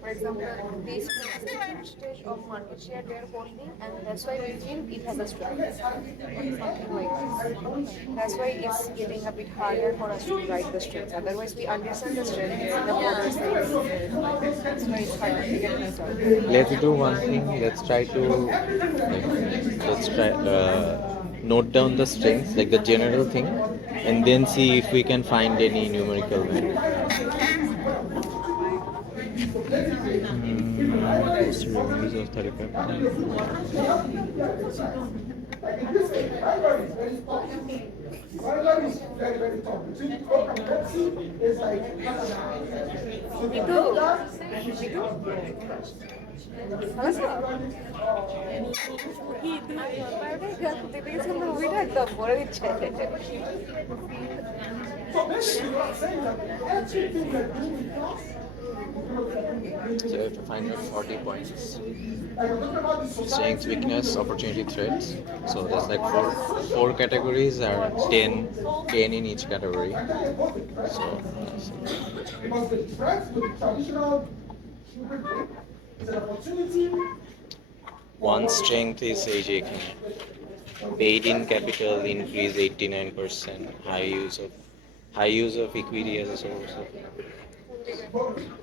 For example, this percentage of market share they are holding, and that's why we think it has a strength. Something like this. That's why it's getting a bit harder for us to write the strengths. Otherwise, we understand the strength in the model sense. That's why it's hard to figure things out. Let's do one thing. Let's try to note down the strengths, like the general thing, and then see if we can find any numerical value. Revenues of 35%. Like in this case, Bible is very tough. Bible is very, very tough. Between Coke and Pepsi, it's like Canada. So they do that. So basically, what I'm saying is that everything we're doing in class, So you have to find out 40 points. like we're talking about the Strengths, society. weakness, opportunity, threats. So there's like four categories are 10 in each category. So Because the threat with traditional is an opportunity. one strength is AJ. Paid in capital increase 89%. High use of equity as a source of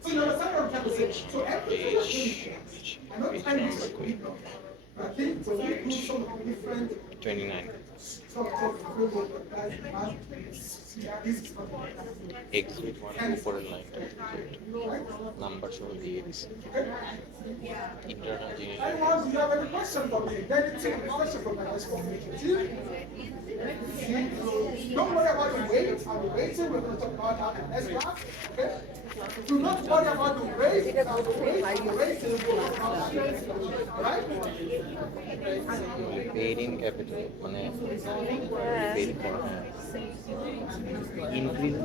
So you understand what I'm trying to say? So everything is wage. I know Wage time from is equity. I think when we do some different 29. Exit 1 4 line. Number should be X. Internal generation. Anyone, do you have any question for me? Then you take the question from my explanation. Don't worry about the weight. I'll be waiting. We're going to talk about that in the next class. Okay? Do not worry about the weight. I'll be waiting. Right? Paid in capital. মানে paid for increase.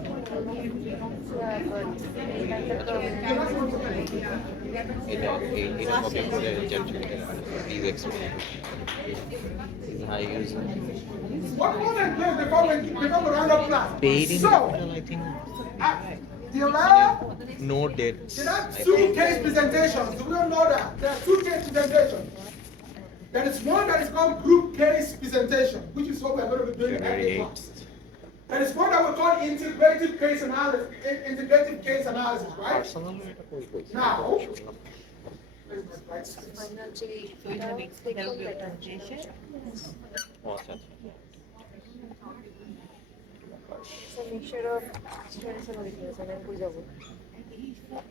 এটা copy করে please explain. Is high use. One more than this before we round up class. Paid in So, capital, I think. there are No debts. There are I two think. case presentations. Do we all know that? There are two case presentations. There is one that is called group case presentation, which is what we are going to be doing in February every class. There is one that we call integrative case analysis. Integrative case analysis, right? Personal এটা কই কইছে? Now, So it has help your transition. ও আচ্ছা আচ্ছা। So mixture of strengths and weaknesses, and then বুঝাবো।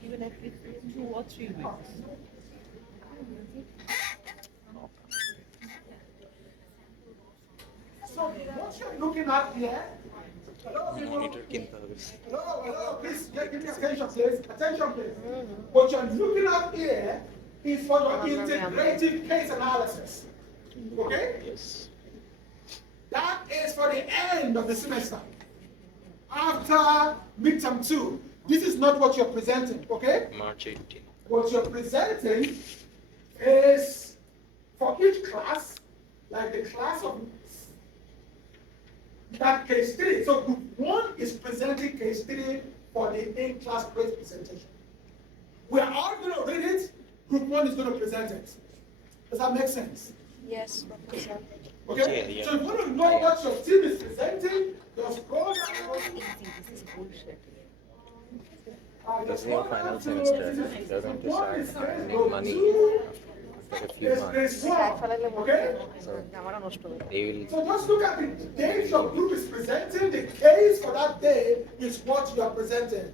Even if it's 2 or 3 weeks. so what you're looking at here, hello, people. Monitor কিনতে হবে। Hello, please give me attention, please. Attention, please. What you're looking at here is for your integrative case analysis. Okay? Yes. That is for the end of the semester. After midterm 2. This is not what you're presenting, okay? March 18. What you're presenting is for each class, like the class of that case 3. So group 1 is presenting case 3 for the in-class grade presentation. We're all going to read it. Group 1 is going to present it. Does that make sense? Yes, Professor. Okay? Yeah, yeah. So if you want to know what your team is presenting, just go down. This is bullshit. This is your final semester. You're going to start earning money after a few months. Okay? আমারও নষ্ট হবে। They will. So just look at the days your group is presenting. The case for that day is what you are presenting.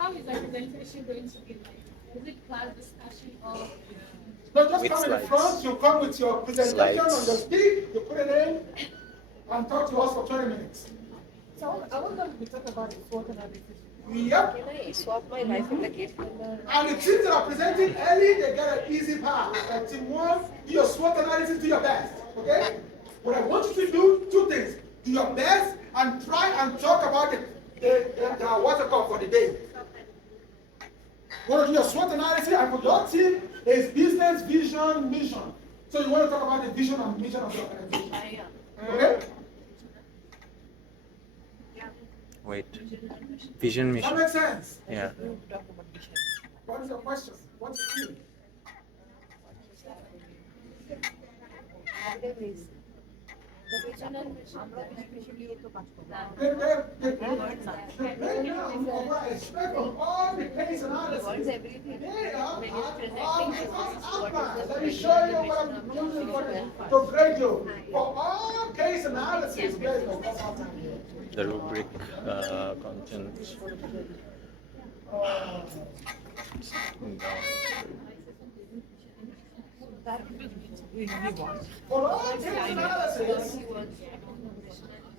How is that presentation going to be like? Is it class discussion or? Not just With come in the slides. front, you come with your presentation Slides. on your stick, you put it in, and talk to us for 20 minutes. So I want them to talk about the SWOT analysis. Yep. Can I swap my life in the kit? And the teams that are presenting early, they get an easy path. Like team 1, do your SWOT analysis, do your best. Okay? What I want you to do, 2 things. Do your best and try and talk about the what's it called for the day. want to do a SWOT analysis, and for your team, it's business, vision, mission. So you want to talk about the vision and mission of the organization. Okay? Wait. Vision That mission. makes sense. Yeah. What is your question? What's the key? The vision and mission, The breakdown of what I expect from all the case analysis. everything. They are When you're all presenting outlines. Let me show you what I'm using to grade you. For all case analysis, there's no cost outline here. The rubric, content. For all case analysis,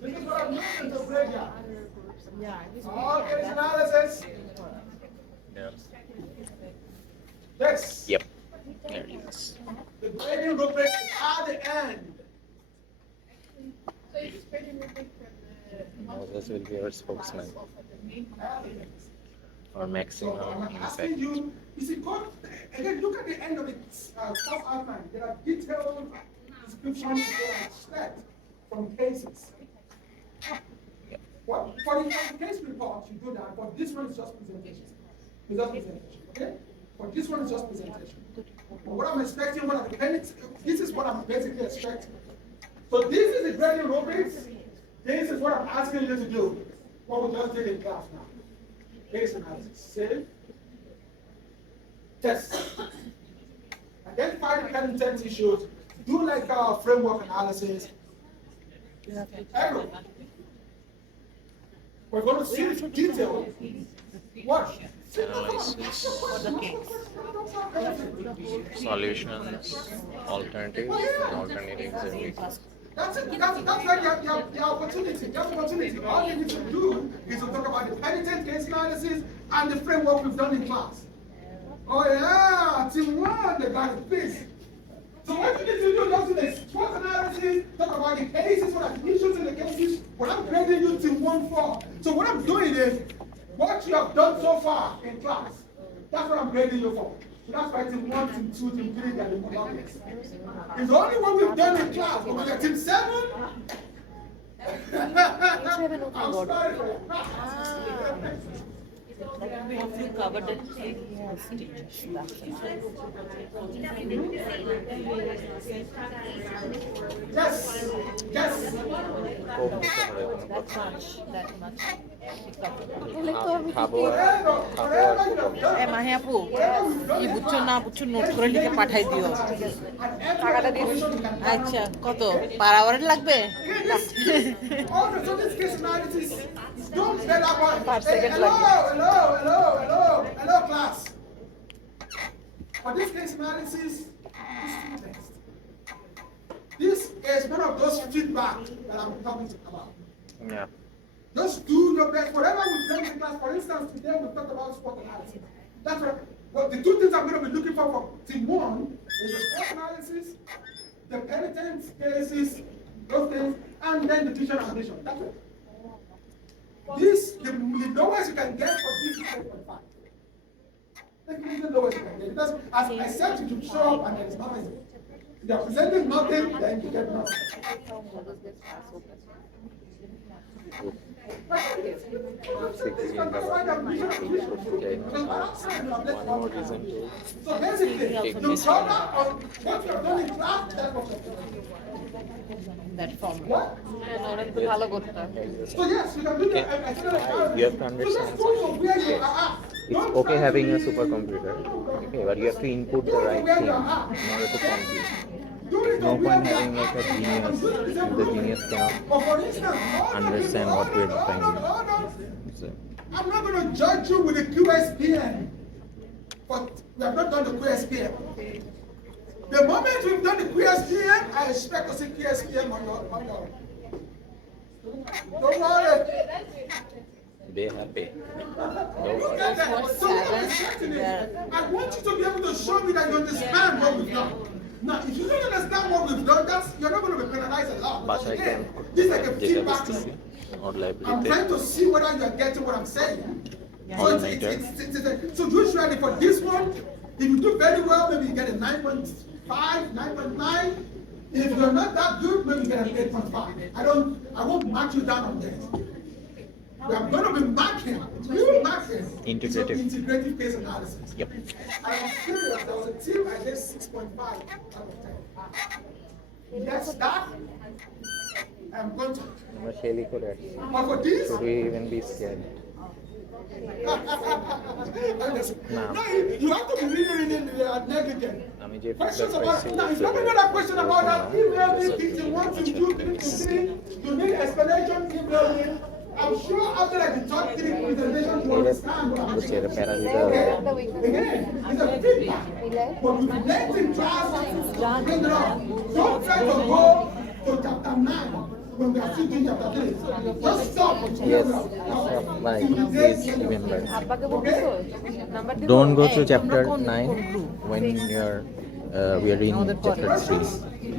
this is what I'm using to grade you. All case analysis, Yeah. this. Yep. There it is. The grading rubric is at the end. Moses will be our spokesman. Or maximum I'm impact. asking you, see, again, look at the end of the top outline. There are detailed descriptions of what I expect from cases. What, for the case report, you do that, but this one is just presentation. It's just presentation, okay? But this one is just presentation. But what I'm expecting, what I'm this is what I'm basically expecting. So this is the grading rubrics. This is what I'm asking you to do. What we just did in class now. Case analysis. Save. Test. Identify the content issues. Do like a framework analysis. Error. We're going to see this detail. What? Analysis. Solutions. Alternatives. Alternatives. And That's it. That's like your opportunity. That's opportunity. All you need to do is to talk about the penitent case analysis and the framework we've done in class. Oh yeah, team one, they got it fixed. So what you need to do just is SWOT analysis, talk about the cases, what are the issues in the cases, what I'm grading you team one for. So what I'm doing is, what you have done so far in class, that's what I'm grading you for. So that's why team 1, team 2, team 3, they're the monopolies. It's the only one we've done in class, but when you're team 7, I'm sorry for you. Have you covered the areas, teachers? Yes, yes. That much. Whatever you have done, মাহে আপু ই বুঝছো না বুঝছো note করে লিখে পাঠাই দিও টাকাটা দিয়ে আচ্ছা কত পার আওয়ারে লাগবে all the students case analysis. Don't let that one. Hey, seconds hello, class. For this case analysis, this is one of those feedback that I'm talking about. yeah. Just do your best. Whatever we've done in class, for instance, today we talked about SWOT analysis. That's what. Well, the two things I'm going to be looking for team 1 is the SWOT analysis, the penitent cases, those things, and then the vision and mission. That's it. This, the lowest you can get for this is 8.5. This is the lowest you can get. Because as I said, you should show up and there is nothing. If you are presenting nothing, then you get nothing. One more reason to. So basically, you cover on what you have done in class, that's what you're doing. that form What? ওরা কিন্তু ভালো করতে So yes, you can do that. You have to understand So let's go to where you are at. It's okay having a supercomputer, okay, but you have to input the right thing in order to compute. There's no point having like a genius if the genius cannot But for instance, understand what we're defining. So, I'm not going to judge you with a QSPM, but we have not done the QSPM. The moment we've done the QSPM, I expect to see QSPM on your. Don't worry. they happy. Look at that. So what I'm expecting is, I want you to be able to show me that you understand what we've done. Now, if you don't understand what we've done, you're not going to be penalized a lot. But I Again, can this is like a feedback. database or I'm library. trying to see whether you're getting what I'm saying. So, so usually for this one, if you do very well, maybe you get a 9.5, 9.9. If you're not that good, maybe you get an 8.5. I won't mark you down on that. We are going to be marking, we will mark it. Integrative. It's integrative case analysis. Yep. I am serious, there was a team I gave 6.5 out of 10. That's that. I'm going to. আমরা Shelley করে আসছি। But for this, Should we even be scared? no, you have to be really negligent. আমি যে Questions feedback about, পাইছি, now, it's not another question about that. Email me, if you want to do 3 to 3, you need explanation, email me. I'm sure after like the top 3 presentations, you understand what I'm বুঝছি এটা saying. প্যারালিটা The weakness. Again, it's a feedback. But you let him class, bring it up. Don't try to go to chapter 9 when we are still doing chapter 3. Just stop. yes like please remember আব্বাকে বলছো number দিব don't go to chapter 9 when we are in chapter 3